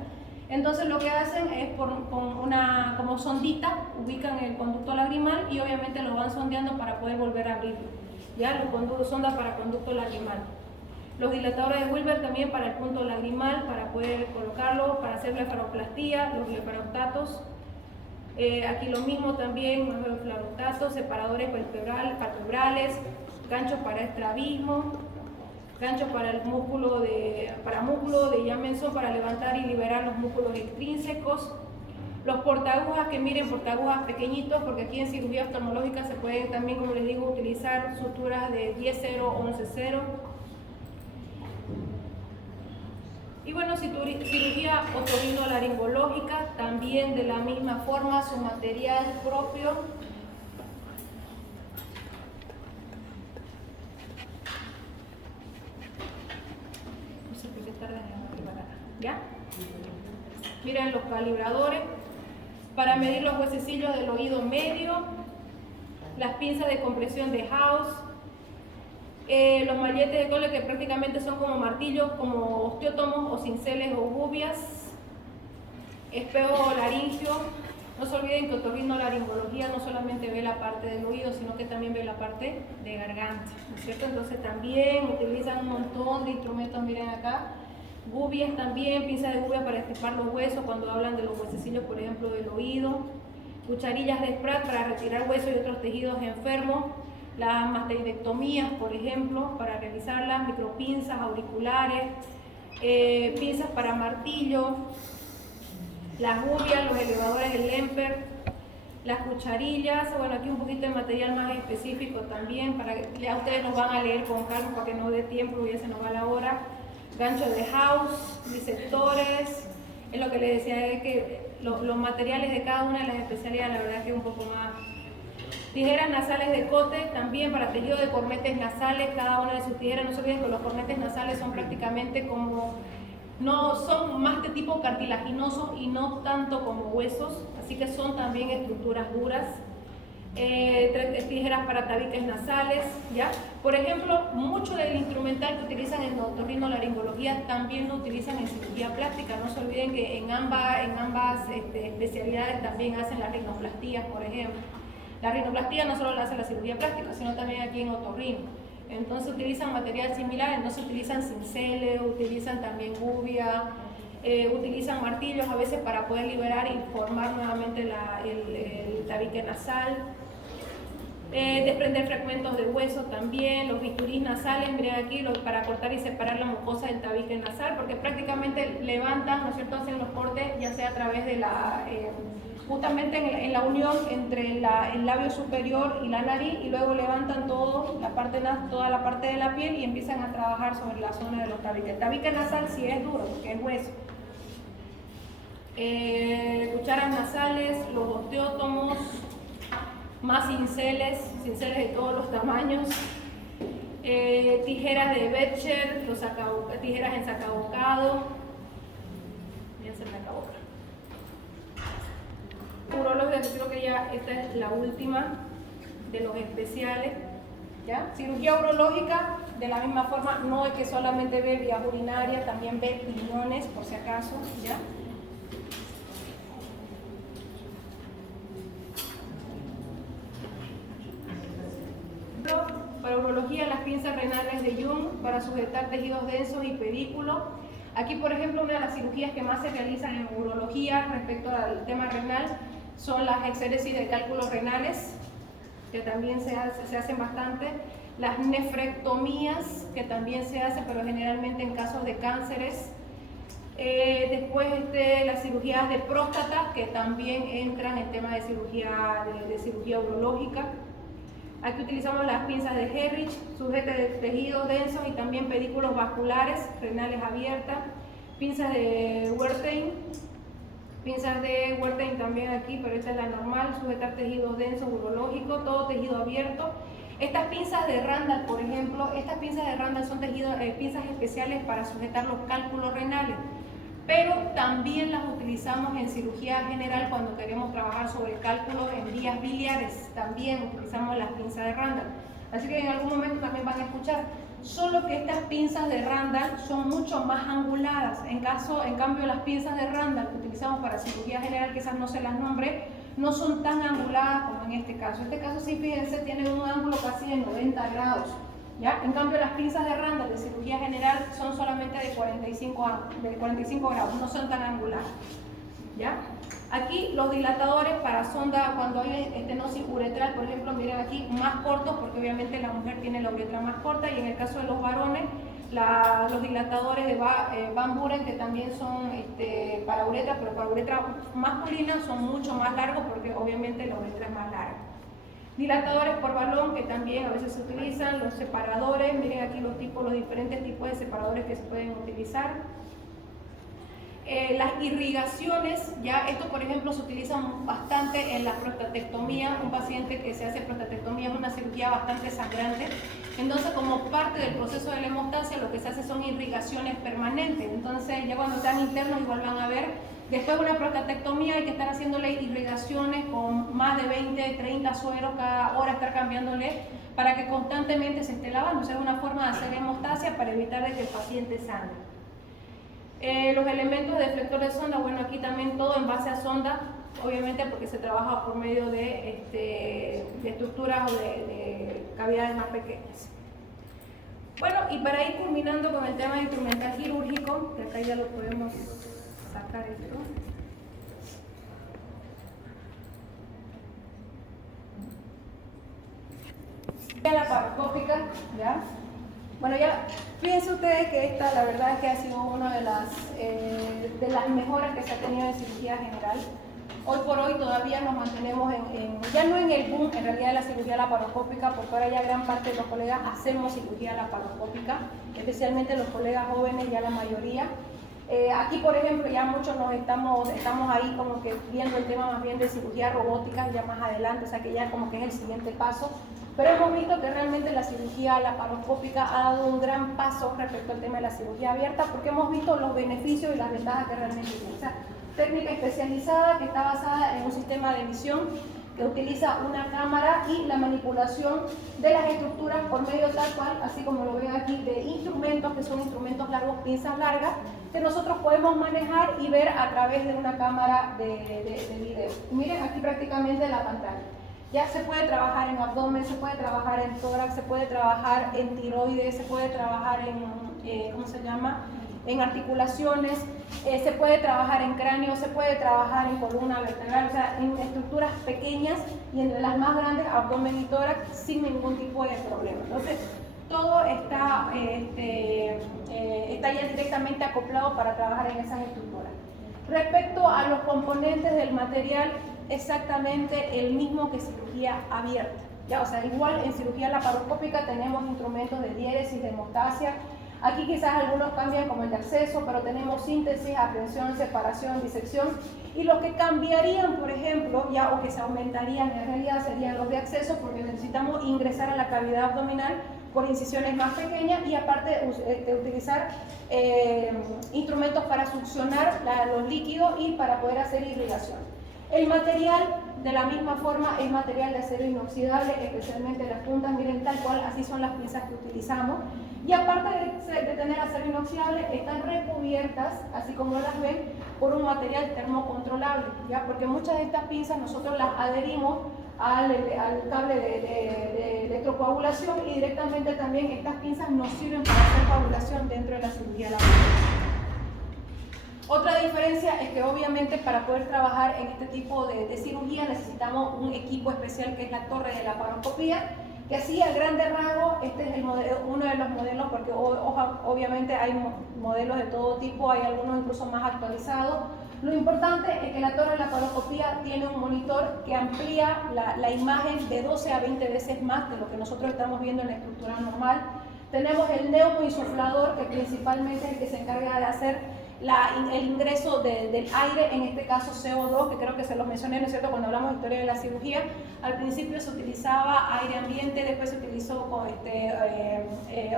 Entonces lo que hacen es con una como sondita ubican el conducto lagrimal y obviamente lo van sondeando para poder volver a abrirlo. Ya, sonda para conducto lagrimal. Los dilatadores de Wilber también para el punto lagrimal, para poder colocarlo, para hacer blefaroplastia, los blefaroptatos. Aquí lo mismo también, los blefaroptatos, separadores palpebrales, ganchos para estrabismo. gancho para el músculo de Jamenson para levantar y liberar los músculos extrínsecos. Los portaagujas, que miren, portaagujas pequeñitos, porque aquí en cirugía oftalmológica se pueden también, como les digo, utilizar suturas de 10-0, 11-0. Y bueno, cirugía otorrinolaringológica, también de la misma forma, su material propio. No sé por qué tardan en preparar. ¿Ya? Miren los calibradores para medir los huesecillos del oído medio, las pinzas de compresión de House, los malletes de cole que prácticamente son como martillos, como osteótomos o cinceles o gubias, espejo laringio. No se olviden que otorrinolaringología no solamente ve la parte del oído, sino que también ve la parte de garganta, ¿no es cierto? Entonces también utilizan un montón de instrumentos, miren acá, gubias también, pinzas de gubia para estripar los huesos cuando hablan de los huesecillos, por ejemplo, del oído, cucharillas de Spratt para retirar huesos y otros tejidos enfermos, las mastoidectomías, por ejemplo, para realizarlas, micropinzas auriculares, pinzas para martillo, las gubias, los elevadores del Lemper, las cucharillas, bueno, aquí un poquito de material más específico también, para que ya ustedes nos van a leer con calma para que no dé tiempo, ya se nos va la hora. Gancho de House, disectores, es lo que les decía, es que los materiales de cada una de las especialidades, la verdad que es un poco más. Tijeras nasales de Cote, también para tejido de cornetes nasales, cada una de sus tijeras. No se olviden que los cornetes nasales son prácticamente como, no son más de tipo cartilaginosos y no tanto como huesos, así que son también estructuras duras. Tijeras para tabiques nasales, ¿ya? Por ejemplo, mucho del instrumental que utilizan en otorrinolaringología también lo utilizan en cirugía plástica. No se olviden que en ambas especialidades también hacen las rinoplastías, por ejemplo. La rinoplastia no solo la hace la cirugía plástica, sino también aquí en otorrino. Entonces utilizan material similar, entonces utilizan cinceles, utilizan también gubia, utilizan martillos a veces para poder liberar y formar nuevamente el tabique nasal. Desprender fragmentos de hueso también, los bisturís nasales, miren aquí, para cortar y separar la mucosa del tabique nasal, porque prácticamente levantan, ¿no es cierto?, hacen los cortes, ya sea a través de justamente en la unión entre el labio superior y la nariz, y luego levantan toda la parte de la piel y empiezan a trabajar sobre la zona de los tabiques. El tabique nasal sí es duro, porque es hueso. Cucharas nasales, los osteótomos, más cinceles de todos los tamaños, tijeras de Betcher, tijeras en sacabocado, ya se me acabó. Urología, creo que ya esta es la última de los especiales, ¿ya? Cirugía urológica, de la misma forma, no es que solamente ve vías urinarias, también ve riñones, por si acaso, ¿ya? Para urología, las pinzas renales de Jung para sujetar tejidos densos y pedículo. Aquí, por ejemplo, una de las cirugías que más se realizan en urología respecto al tema renal son las exéresis de cálculos renales, que también se hacen bastante. Las nefrectomías, que también se hacen, pero generalmente en casos de cánceres. Después las cirugías de próstata, que también entran en tema de cirugía urológica. Aquí utilizamos las pinzas de Herrich, sujetas de tejidos densos y también pedículos vasculares, renales abiertas. Pinzas de Wertheim también aquí, pero esta es la normal, sujetar tejidos densos urológicos, todo tejido abierto. Estas pinzas de Randall, por ejemplo, son pinzas especiales para sujetar los cálculos renales, pero también las utilizamos en cirugía general cuando queremos trabajar sobre cálculos en vías biliares, también utilizamos las pinzas de Randall. Así que en algún momento también van a escuchar, solo que estas pinzas de Randall son mucho más anguladas. En cambio, las pinzas de Randall que utilizamos para cirugía general, que esas no se las nombré, no son tan anguladas como en este caso. En este caso sí, fíjense, tienen un ángulo casi de 90 grados. ¿Ya? En cambio, las pinzas de Randall de cirugía general son solamente de 45 grados, no son tan angulares. ¿Ya? Aquí los dilatadores para sonda, cuando hay estenosis uretral, por ejemplo, miren aquí, más cortos, porque obviamente la mujer tiene la uretra más corta, y en el caso de los varones, los dilatadores de Van Buren, que también son para uretra, pero para uretra masculina son mucho más largos porque obviamente la uretra es más larga. Dilatadores por balón, que también a veces se utilizan, los separadores, miren aquí los diferentes tipos de separadores que se pueden utilizar. Las irrigaciones, ya esto por ejemplo se utiliza bastante en la prostatectomía. Un paciente que se hace prostatectomía es una cirugía bastante sangrante, entonces como parte del proceso de la hemostasia lo que se hace son irrigaciones permanentes. Entonces ya cuando sean internos igual van a ver, después de una prostatectomía hay que estar haciéndole irrigaciones con más de 20, 30 sueros cada hora, estar cambiándole para que constantemente se esté lavando. O sea, es una forma de hacer hemostasia para evitar de que el paciente sangre. Los elementos de deflector de sonda, bueno, aquí también todo en base a sonda, obviamente porque se trabaja por medio de estructuras o de cavidades más pequeñas. Bueno, y para ir culminando con el tema de instrumental quirúrgico, que acá ya lo podemos sacar esto. La paroscópica, ¿ya? Bueno, ya fíjense ustedes que esta la verdad es que ha sido una de las mejoras que se ha tenido en cirugía general. Hoy por hoy todavía nos mantenemos ya no en el boom en realidad de la cirugía laparoscópica, porque ahora ya gran parte de los colegas hacemos cirugía laparoscópica, especialmente los colegas jóvenes, ya la mayoría. Aquí por ejemplo ya muchos estamos ahí como que viendo el tema más bien de cirugía robótica ya más adelante, o sea que ya como que es el siguiente paso. Pero hemos visto que realmente la cirugía laparoscópica ha dado un gran paso respecto al tema de la cirugía abierta, porque hemos visto los beneficios y las ventajas que realmente tiene. O sea, técnica especializada que está basada en un sistema de visión que utiliza una cámara y la manipulación de las estructuras por medio tal cual, así como lo ven aquí, de instrumentos que son instrumentos largos, pinzas largas, que nosotros podemos manejar y ver a través de una cámara de video. Miren aquí prácticamente la pantalla. Ya se puede trabajar en abdomen, se puede trabajar en tórax, se puede trabajar en tiroides, se puede trabajar en, ¿cómo se llama?, en articulaciones, se puede trabajar en cráneo, se puede trabajar en columna vertebral, o sea, en estructuras pequeñas y entre las más grandes, abdomen y tórax, sin ningún tipo de problema. Entonces, todo está ya directamente acoplado para trabajar en esas estructuras. Respecto a los componentes del material, exactamente el mismo que cirugía abierta. Ya, o sea, igual en cirugía laparoscópica tenemos instrumentos de diéresis, de hemostasia. Aquí quizás algunos cambian como el de acceso, pero tenemos síntesis, aprehensión, separación, disección. Y los que cambiarían, por ejemplo, ya o que se aumentarían en realidad serían los de acceso, porque necesitamos ingresar a la cavidad abdominal por incisiones más pequeñas y aparte utilizar instrumentos para succionar los líquidos y para poder hacer irrigación. El material, de la misma forma, es material de acero inoxidable, especialmente las puntas, miren tal cual, así son las pinzas que utilizamos. Y aparte de tener acero inoxidable, están recubiertas, así como las ven, por un material termocontrolable, ¿ya? Porque muchas de estas pinzas nosotros las adherimos al cable de electrocoagulación y directamente también estas pinzas nos sirven para hacer coagulación dentro de la cirugía laparoscópica. Otra diferencia es que obviamente para poder trabajar en este tipo de cirugía necesitamos un equipo especial que es la torre de laparoscopía, que así a grandes rasgos este es uno de los modelos, porque obviamente hay modelos de todo tipo, hay algunos incluso más actualizados. Lo importante es que la torre de laparoscopía tiene un monitor que amplía la imagen de 12 a 20 veces más de lo que nosotros estamos viendo en la estructura normal. Tenemos el neumoinsuflador, que principalmente es el que se encarga de hacer el ingreso del aire, en este caso CO2, que creo que se los mencioné, ¿no es cierto?, cuando hablamos de historia de la cirugía. Al principio se utilizaba aire ambiente, después se utilizó con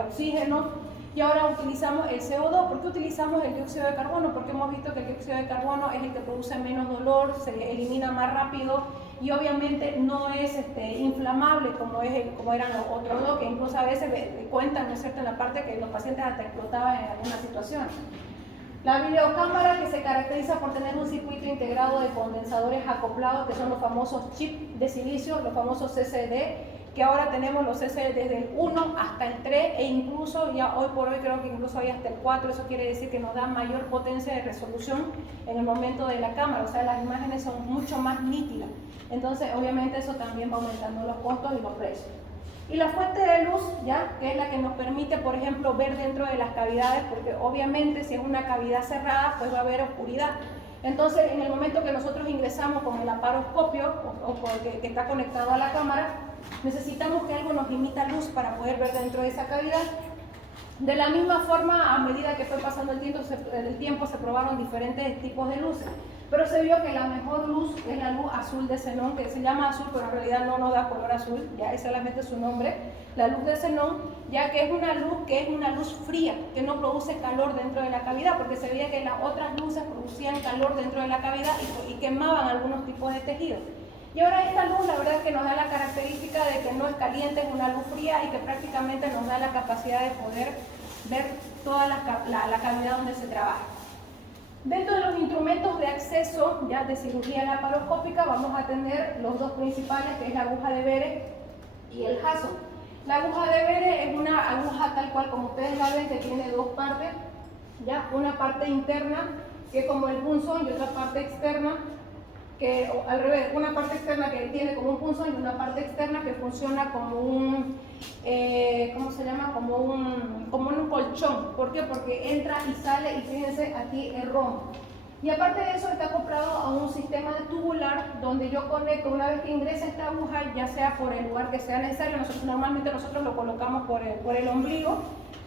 oxígeno y ahora utilizamos el CO2. ¿Por qué utilizamos el dióxido de carbono? Porque hemos visto que el dióxido de carbono es el que produce menos dolor, se elimina más rápido y obviamente no es inflamable como eran los otros dos, que incluso a veces cuentan, ¿no es cierto?, en la parte que los pacientes hasta explotaban en alguna situación. La videocámara, que se caracteriza por tener un circuito integrado de condensadores acoplados, que son los famosos chips de silicio, los famosos CCD, que ahora tenemos los CCD desde el 1 hasta el 3 e incluso ya hoy por hoy creo que incluso hay hasta el 4, eso quiere decir que nos da mayor potencia de resolución en el momento de la cámara, o sea, las imágenes son mucho más nítidas. Entonces, obviamente eso también va aumentando los costos y los precios. Y la fuente de luz, ya, que es la que nos permite, por ejemplo, ver dentro de las cavidades, porque obviamente si es una cavidad cerrada, pues va a haber oscuridad. Entonces, en el momento que nosotros ingresamos con el laparoscopio que está conectado a la cámara, necesitamos que algo nos imita luz para poder ver dentro de esa cavidad. De la misma forma, a medida que fue pasando el tiempo se probaron diferentes tipos de luces, pero se vio que la mejor luz es la luz azul de xenón, que se llama azul, pero en realidad no nos da color azul, ya es solamente su nombre, la luz de xenón, ya que es una luz fría, que no produce calor dentro de la cavidad, porque se veía que las otras luces producían calor dentro de la cavidad y quemaban algunos tipos de tejidos. Y ahora esta luz, la verdad es que nos da la característica de que no es caliente, es una luz fría y que prácticamente nos da la capacidad de poder ver toda la cavidad donde se trabaja. Dentro de los instrumentos de acceso ya de cirugía laparoscópica vamos a tener los dos principales, que es la aguja de Bere y el Hasso. La aguja de Bere es una aguja tal cual como ustedes la ven, que tiene dos partes, ya una parte interna que es como el punzón y otra parte externa que al revés, una parte externa que tiene como un punzón y una parte externa que funciona como un, ¿cómo se llama? Como un colchón. ¿Por qué? Porque entra y sale y fíjense, aquí es rombo. Y aparte de eso está acoplado a un sistema tubular donde yo conecto, una vez que ingresa esta aguja, ya sea por el lugar que sea necesario, normalmente nosotros lo colocamos por el ombligo,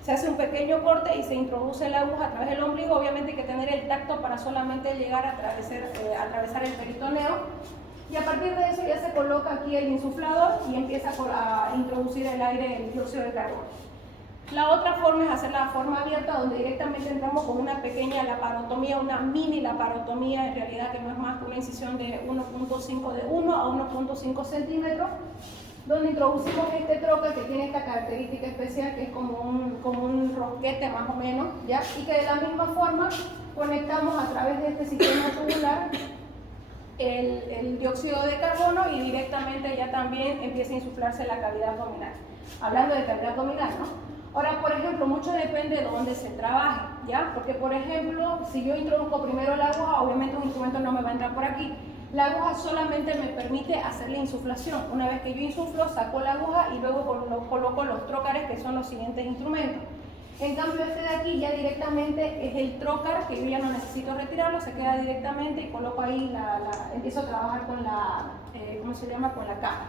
se hace un pequeño corte y se introduce la aguja a través del ombligo. Obviamente hay que tener el tacto para solamente llegar a atravesar el peritoneo. Y a partir de eso ya se coloca aquí el insuflador y empieza a introducir el aire, el dióxido de carbono. La otra forma es hacer la forma abierta, donde directamente entramos con una pequeña laparotomía, una mini laparotomía, en realidad que no es más que una incisión de 1.5 de 1 a 1.5 centímetros, donde introducimos este trocar que tiene esta característica especial, que es como un rosquete más o menos, ¿ya? Y que de la misma forma conectamos a través de este sistema tubular el dióxido de carbono y directamente ya también empieza a insuflarse la cavidad abdominal. Hablando de cavidad abdominal, ¿no? Ahora, por ejemplo, mucho depende de dónde se trabaje, ¿ya? Porque, por ejemplo, si yo introduzco primero la aguja, obviamente un instrumento no me va a entrar por aquí. La aguja solamente me permite hacer la insuflación. Una vez que yo insuflo, saco la aguja y luego coloco los trócares, que son los siguientes instrumentos. En cambio, este de aquí ya directamente es el trócar, que yo ya no necesito retirarlo, se queda directamente y coloco ahí, empiezo a trabajar con la, ¿cómo se llama? Con la cámara.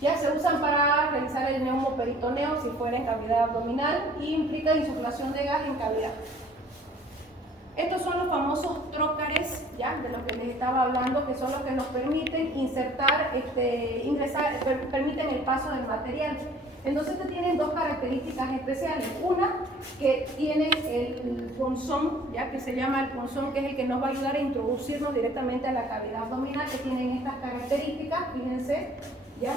Ya se usan para realizar el neumoperitoneo si fuera en cavidad abdominal y implica insuflación de gas en cavidad. Estos son los famosos trócares, ya, de los que les estaba hablando, que son los que nos permiten insertar, permiten el paso del material. Entonces tienen dos características especiales. Una, que tiene el punzón, ya, que se llama el punzón, que es el que nos va a ayudar a introducirnos directamente a la cavidad abdominal, que tienen estas características, fíjense, ya.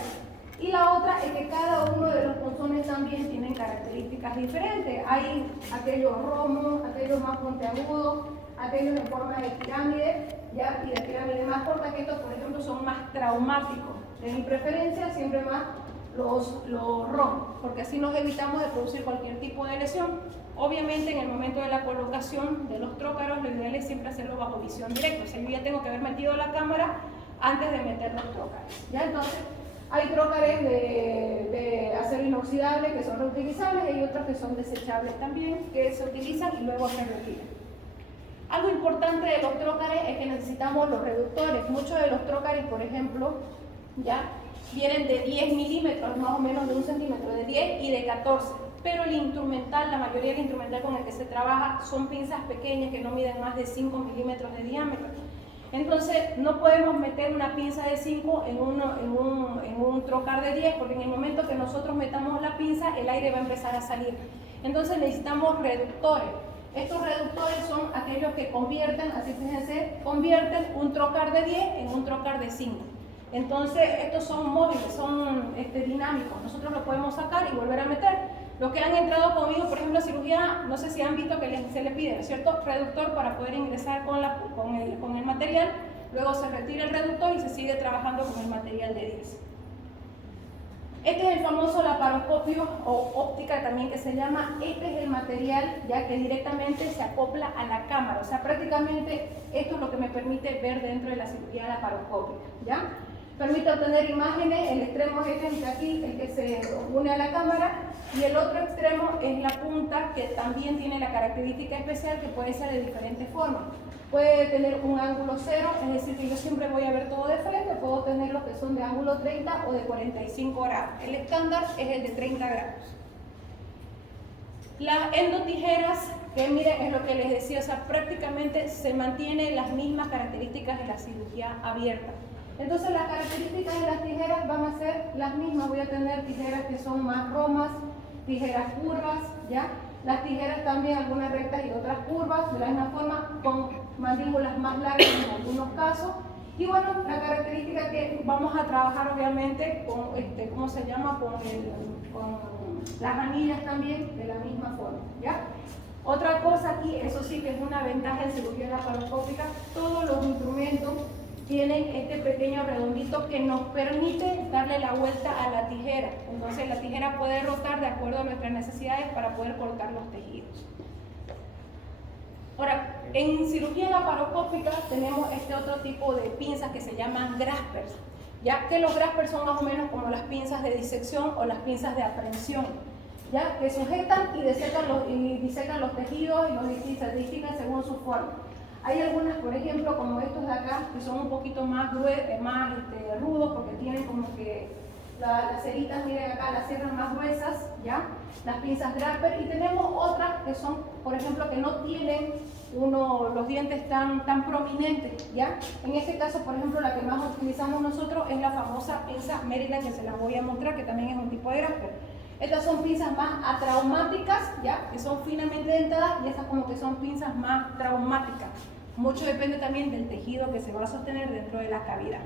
Y la otra es que cada uno de los punzones también tienen características diferentes. Hay aquellos romos, aquellos más puntiagudos, aquellos en forma de pirámide, ¿ya? Y de pirámide más corta, que estos, por ejemplo, son más traumáticos. De mi preferencia, siempre más los romos, porque así nos evitamos de producir cualquier tipo de lesión. Obviamente, en el momento de la colocación de los trócaros, lo ideal es siempre hacerlo bajo visión directa. O sea, yo ya tengo que haber metido la cámara antes de meter los trócares, ¿ya? Entonces, hay trócares de acero inoxidable que son reutilizables y hay otros que son desechables también, que se utilizan y luego se retiran. Algo importante de los trócares es que necesitamos los reductores. Muchos de los trócares, por ejemplo, ya vienen de 10 milímetros, más o menos de 1 centímetro, de 10 y de 14. Pero el instrumental, la mayoría del instrumental con el que se trabaja son pinzas pequeñas que no miden más de 5 milímetros de diámetro. Entonces no podemos meter una pinza de 5 en un trócar de 10, porque en el momento que nosotros metamos la pinza, el aire va a empezar a salir. Entonces necesitamos reductores. Estos reductores son aquellos que convierten, así fíjense, convierten un trócar de 10 en un trócar de 5. Entonces estos son móviles, son dinámicos. Nosotros los podemos sacar y volver a meter. Los que han entrado conmigo, por ejemplo, a cirugía, no sé si han visto que se le pide, ¿cierto?, reductor para poder ingresar con el material. Luego se retira el reductor y se sigue trabajando con el material de 10. Este es el famoso laparoscopio o óptica también que se llama. Este es el material ya que directamente se acopla a la cámara. O sea, prácticamente esto es lo que me permite ver dentro de la cirugía laparoscópica, ¿ya? Permite obtener imágenes, el extremo es este de aquí, el que se une a la cámara, y el otro extremo es la punta, que también tiene la característica especial que puede ser de diferentes formas. Puede tener un ángulo cero, es decir, que yo siempre voy a ver todo de frente, puedo tener los que son de ángulo 30 o de 45 grados. El estándar es el de 30 grados. Las endotijeras, que miren, es lo que les decía, o sea, prácticamente se mantienen las mismas características de la cirugía abierta. Entonces las características de las tijeras van a ser las mismas. Voy a tener tijeras que son más romas, tijeras curvas, ¿ya? Las tijeras también, algunas rectas y otras curvas, de la misma forma, con mandíbulas más largas en algunos casos. Y bueno, la característica que vamos a trabajar obviamente con, ¿cómo se llama? Con las anillas también, de la misma forma, ¿ya? Otra cosa aquí, eso sí que es una ventaja en cirugía laparoscópica, todos los instrumentos tienen este pequeño redondito que nos permite darle la vuelta a la tijera. Entonces la tijera puede rotar de acuerdo a nuestras necesidades para poder cortar los tejidos. Ahora, en cirugía laparoscópica tenemos este otro tipo de pinzas que se llaman graspers, ya que los graspers son más o menos como las pinzas de disección o las pinzas de aprehensión, ya que sujetan y disecan los tejidos y los identifican según su forma. Hay algunas, por ejemplo, como estos de acá, que son un poquito más rudos porque tienen como que las ceritas, miren acá, las cierran más gruesas, ¿ya? Las pinzas Grasper, y tenemos otras que son, por ejemplo, que no tienen los dientes tan prominentes, ¿ya? En este caso, por ejemplo, la que más utilizamos nosotros es la famosa pinza Maryland, que se las voy a mostrar, que también es un tipo de Grasper. Estas son pinzas más atraumáticas, ¿ya? Que son finamente dentadas, y estas como que son pinzas más traumáticas. Mucho depende también del tejido que se va a sostener dentro de la cavidad.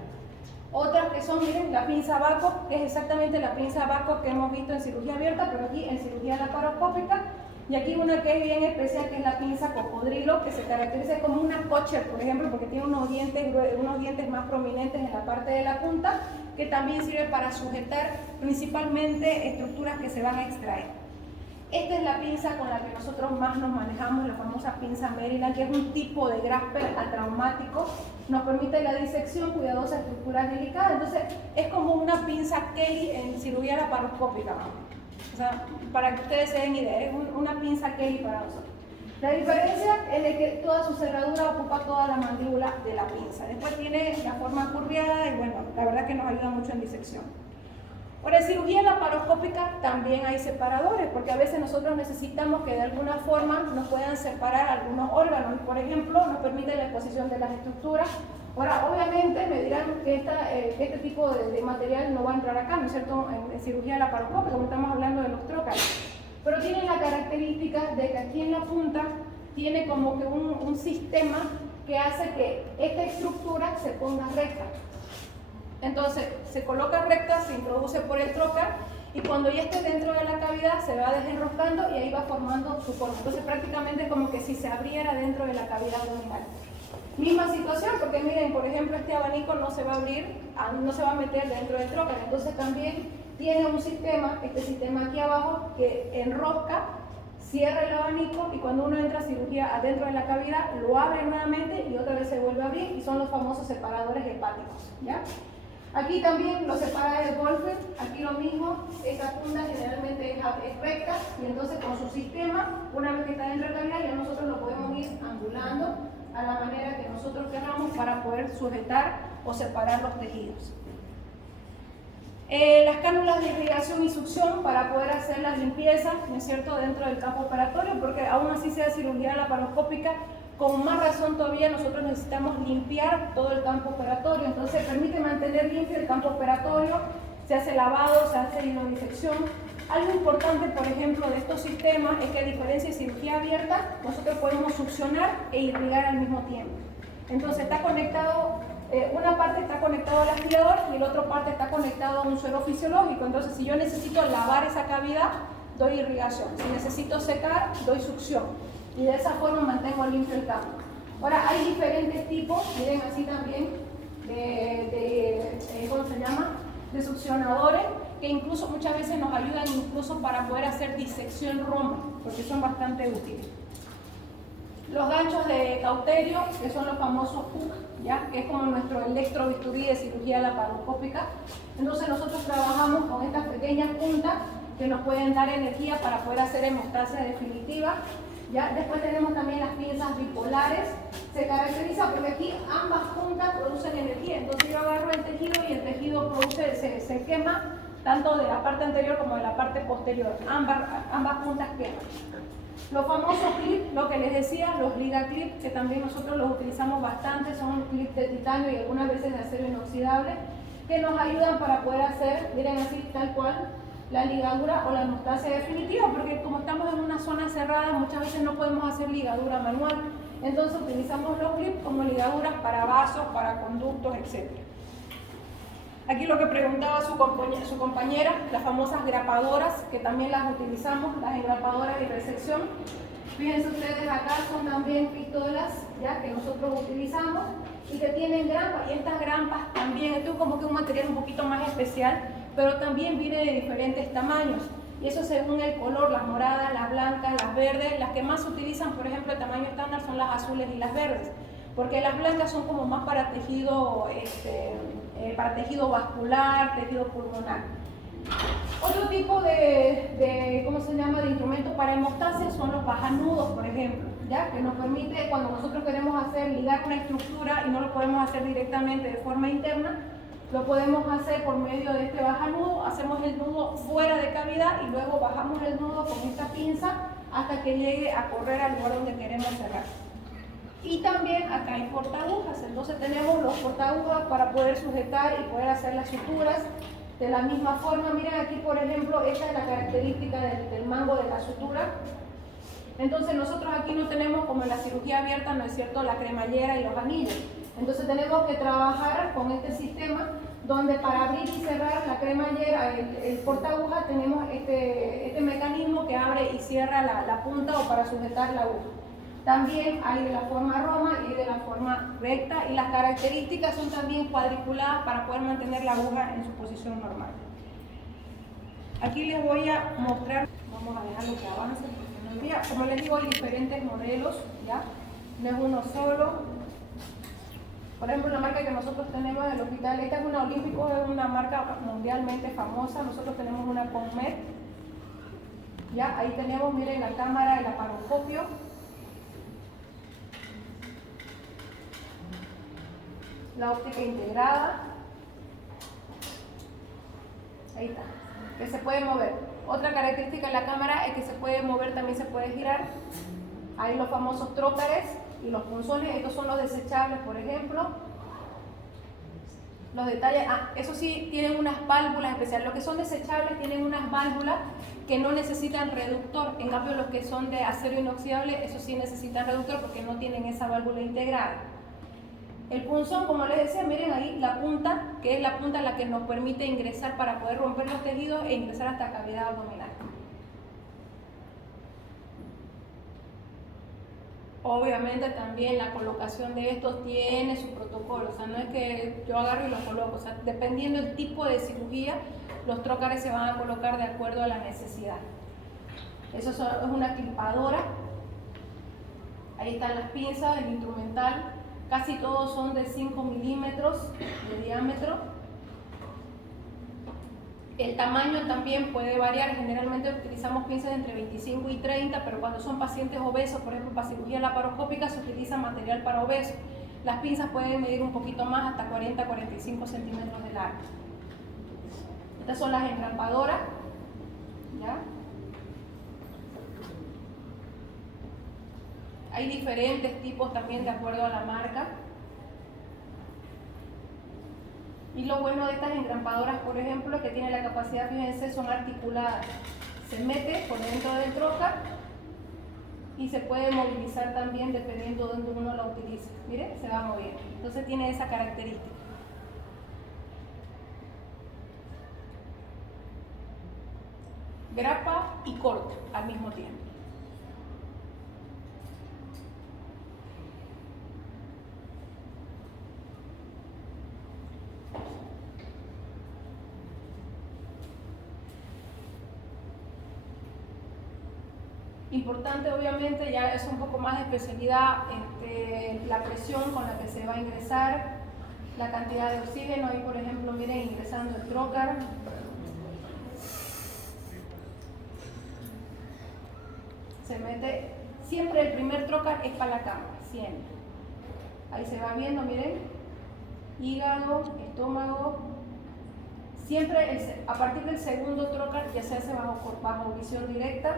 Otras que son, miren, la pinza Baco, que es exactamente la pinza Baco que hemos visto en cirugía abierta, pero aquí en cirugía laparoscópica. Y aquí una que es bien especial, que es la pinza Cocodrilo, que se caracteriza como una Kosher, por ejemplo, porque tiene unos dientes más prominentes en la parte de la punta, que también sirve para sujetar principalmente estructuras que se van a extraer. Esta es la pinza con la que nosotros más nos manejamos, la famosa pinza Maryland, que es un tipo de Grasper atraumático. Nos permite la disección cuidadosa de estructuras delicadas. Entonces, es como una pinza Kelly en cirugía laparoscópica. O sea, para que ustedes se den idea, es una pinza Kelly para nosotros. La diferencia es de que toda su cerradura ocupa toda la mandíbula de la pinza. Después tiene la forma curviada y bueno, la verdad que nos ayuda mucho en disección. Ahora, en cirugía laparoscópica también hay separadores, porque a veces nosotros necesitamos que de alguna forma nos puedan separar algunos órganos. Por ejemplo, nos permite la exposición de las estructuras. Ahora, obviamente me dirán que este tipo de material no va a entrar acá, ¿no es cierto?, en cirugía laparoscópica, como estamos hablando de los trócalos. Pero tiene la característica de que aquí en la punta tiene como que un sistema que hace que esta estructura se ponga recta. Entonces, se coloca recta, se introduce por el trocar, y cuando ya esté dentro de la cavidad se va desenroscando y ahí va formando su forma. Entonces, prácticamente es como que si se abriera dentro de la cavidad abdominal. Misma situación, porque miren, por ejemplo, este abanico no se va a abrir, no se va a meter dentro del trocar. Entonces, también tiene un sistema, este sistema aquí abajo, que enrosca, cierra el abanico, y cuando uno entra a cirugía adentro de la cavidad, lo abre nuevamente y otra vez se vuelve a abrir, y son los famosos separadores hepáticos, ¿ya? Aquí también lo separa el golpe, aquí lo mismo, esta punta generalmente es recta, y entonces con su sistema, una vez que está dentro de la cavidad, ya nosotros lo podemos ir angulando a la manera que nosotros queramos para poder sujetar o separar los tejidos. Las cánulas de irrigación y succión para poder hacer las limpiezas, ¿no es cierto?, dentro del campo operatorio, porque aún así sea cirugía laparoscópica, con más razón todavía nosotros necesitamos limpiar todo el campo operatorio. Entonces permite mantener limpio el campo operatorio, se hace lavado, se hace hidrodisección. Algo importante, por ejemplo, de estos sistemas es que, a diferencia de cirugía abierta, nosotros podemos succionar e irrigar al mismo tiempo. Entonces está conectado, una parte está conectado al aspirador y la otra parte está conectado a un suero fisiológico. Entonces, si yo necesito lavar esa cavidad, doy irrigación. Si necesito secar, doy succión. Y de esa forma mantengo limpio el campo. Ahora, hay diferentes tipos, miren así también, ¿cómo se llama?, de succionadores, que incluso muchas veces nos ayudan incluso para poder hacer disección roma, porque son bastante útiles. Los ganchos de cauterio, que son los famosos PUC, ¿ya? Que es como nuestro electrobisturí de cirugía laparoscópica. Entonces nosotros trabajamos con estas pequeñas puntas que nos pueden dar energía para poder hacer hemostasia definitiva. ¿Ya? Después tenemos también las pinzas bipolares. Se caracteriza porque aquí ambas puntas producen energía. Entonces yo agarro el tejido y el tejido se quema tanto de la parte anterior como de la parte posterior. Ambas puntas queman. Los famosos clips, lo que les decía, los liga clips, que también nosotros los utilizamos bastante, son clips de titanio y algunas veces de acero inoxidable, que nos ayudan para poder hacer, miren así, tal cual, la ligadura o la hemostasia definitiva, porque como estamos en una zona cerrada, muchas veces no podemos hacer ligadura manual. Entonces utilizamos los clips como ligaduras para vasos, para conductos, etc. Aquí lo que preguntaba su compañera, las famosas grapadoras, que también las utilizamos, las engrapadoras de resección. Fíjense ustedes acá, son también pistolas ya que nosotros utilizamos y que tienen grampas, y estas grampas también, esto es como que un material un poquito más especial, pero también viene de diferentes tamaños. Y eso según el color, las moradas, las blancas, las verdes. Las que más se utilizan, por ejemplo, el tamaño estándar son las azules y las verdes, porque las blancas son como más para tejido vascular, tejido pulmonar. Otro tipo ¿cómo se llama?, de instrumento para hemostasia son los bajanudos, por ejemplo, ¿ya? Que nos permite, cuando nosotros queremos ligar una estructura y no lo podemos hacer directamente de forma interna, lo podemos hacer por medio de este bajanudo. Hacemos el nudo fuera de cavidad y luego bajamos el nudo con esta pinza hasta que llegue a correr al lugar donde queremos cerrar. Y también acá hay portaagujas, entonces tenemos los portaagujas para poder sujetar y poder hacer las suturas de la misma forma. Miren aquí, por ejemplo, esta es la característica del mango de la sutura. Entonces nosotros aquí no tenemos, como en la cirugía abierta, ¿no es cierto?, la cremallera y los anillos. Entonces tenemos que trabajar con este sistema donde para abrir y cerrar la cremallera, el portaaguja, tenemos este mecanismo que abre y cierra la punta o para sujetar la aguja. También hay de la forma roma y de la forma recta, y las características son también cuadriculadas para poder mantener la aguja en su posición normal. Aquí les voy a mostrar, vamos a dejarlo que avance, porque no olvida. Como les digo, hay diferentes modelos, ¿ya? No es uno solo. Por ejemplo, la marca que nosotros tenemos en el hospital, esta es una Olímpico, es una marca mundialmente famosa. Nosotros tenemos una Conmed, ¿ya? Ahí tenemos, miren, la cámara, el laparoscopio. La óptica integrada. Ahí está, que se puede mover. Otra característica de la cámara es que se puede mover, también se puede girar. Hay los famosos trócares y los punzones. Estos son los desechables, por ejemplo. Los detalles, eso sí, tienen unas válvulas especiales. Los que son desechables tienen unas válvulas que no necesitan reductor. En cambio, los que son de acero inoxidable, eso sí necesitan reductor porque no tienen esa válvula integrada. El punzón, como les decía, miren ahí la punta, que es la punta la que nos permite ingresar para poder romper los tejidos e ingresar hasta la cavidad abdominal. Obviamente también la colocación de estos tiene su protocolo, o sea, no es que yo agarro y lo coloco, o sea, dependiendo del tipo de cirugía, los trócares se van a colocar de acuerdo a la necesidad. Eso es una clipadora. Ahí están las pinzas, el instrumental. Casi todos son de 5 milímetros de diámetro. El tamaño también puede variar. Generalmente utilizamos pinzas de entre 25 y 30, pero cuando son pacientes obesos, por ejemplo, para cirugía laparoscópica, se utiliza material para obesos. Las pinzas pueden medir un poquito más, hasta 40-45 centímetros de largo. Estas son las engrapadoras, ¿ya? Hay diferentes tipos también de acuerdo a la marca. Y lo bueno de estas engrapadoras, por ejemplo, es que tienen la capacidad, fíjense, son articuladas. Se mete por dentro del trocar y se puede movilizar también dependiendo de donde uno la utilice. Miren, se va moviendo. Entonces tiene esa característica. Grapa y corta al mismo tiempo. Importante, obviamente, ya es un poco más de especialidad, la presión con la que se va a ingresar, la cantidad de oxígeno. Ahí, por ejemplo, miren, ingresando el trocar. Se mete, siempre el primer trocar es para la cámara, siempre. Ahí se va viendo, miren, hígado, estómago. Siempre a partir del segundo trocar ya se hace bajo visión directa.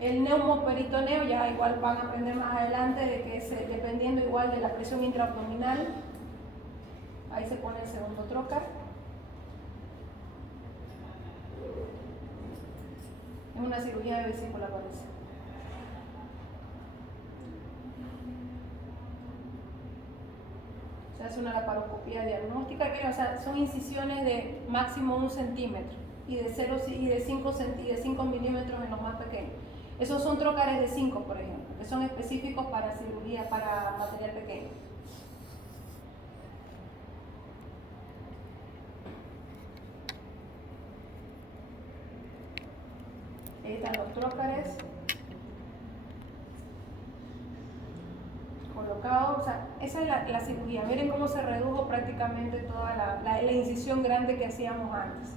El neumoperitoneo ya igual van a aprender más adelante de que es dependiendo igual de la presión intraabdominal. Ahí se pone el segundo trocar. Es una cirugía de vesícula, parece. Se hace una laparoscopía diagnóstica, que, o sea, son incisiones de máximo 1 centímetro y de 5 milímetros en los más pequeños. Esos son trocares de 5, por ejemplo, que son específicos para cirugía, para material pequeño. Ahí están los trócares colocados. O sea, esa es la cirugía. Miren cómo se redujo prácticamente toda la incisión grande que hacíamos antes.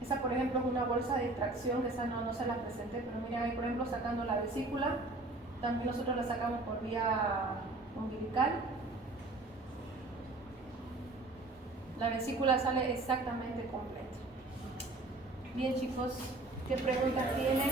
Esa, por ejemplo, es una bolsa de extracción, que esa no se la presenté, pero miren ahí, por ejemplo, sacando la vesícula. También nosotros la sacamos por vía umbilical. La vesícula sale exactamente completa. Bien, chicos, ¿qué preguntas tienen?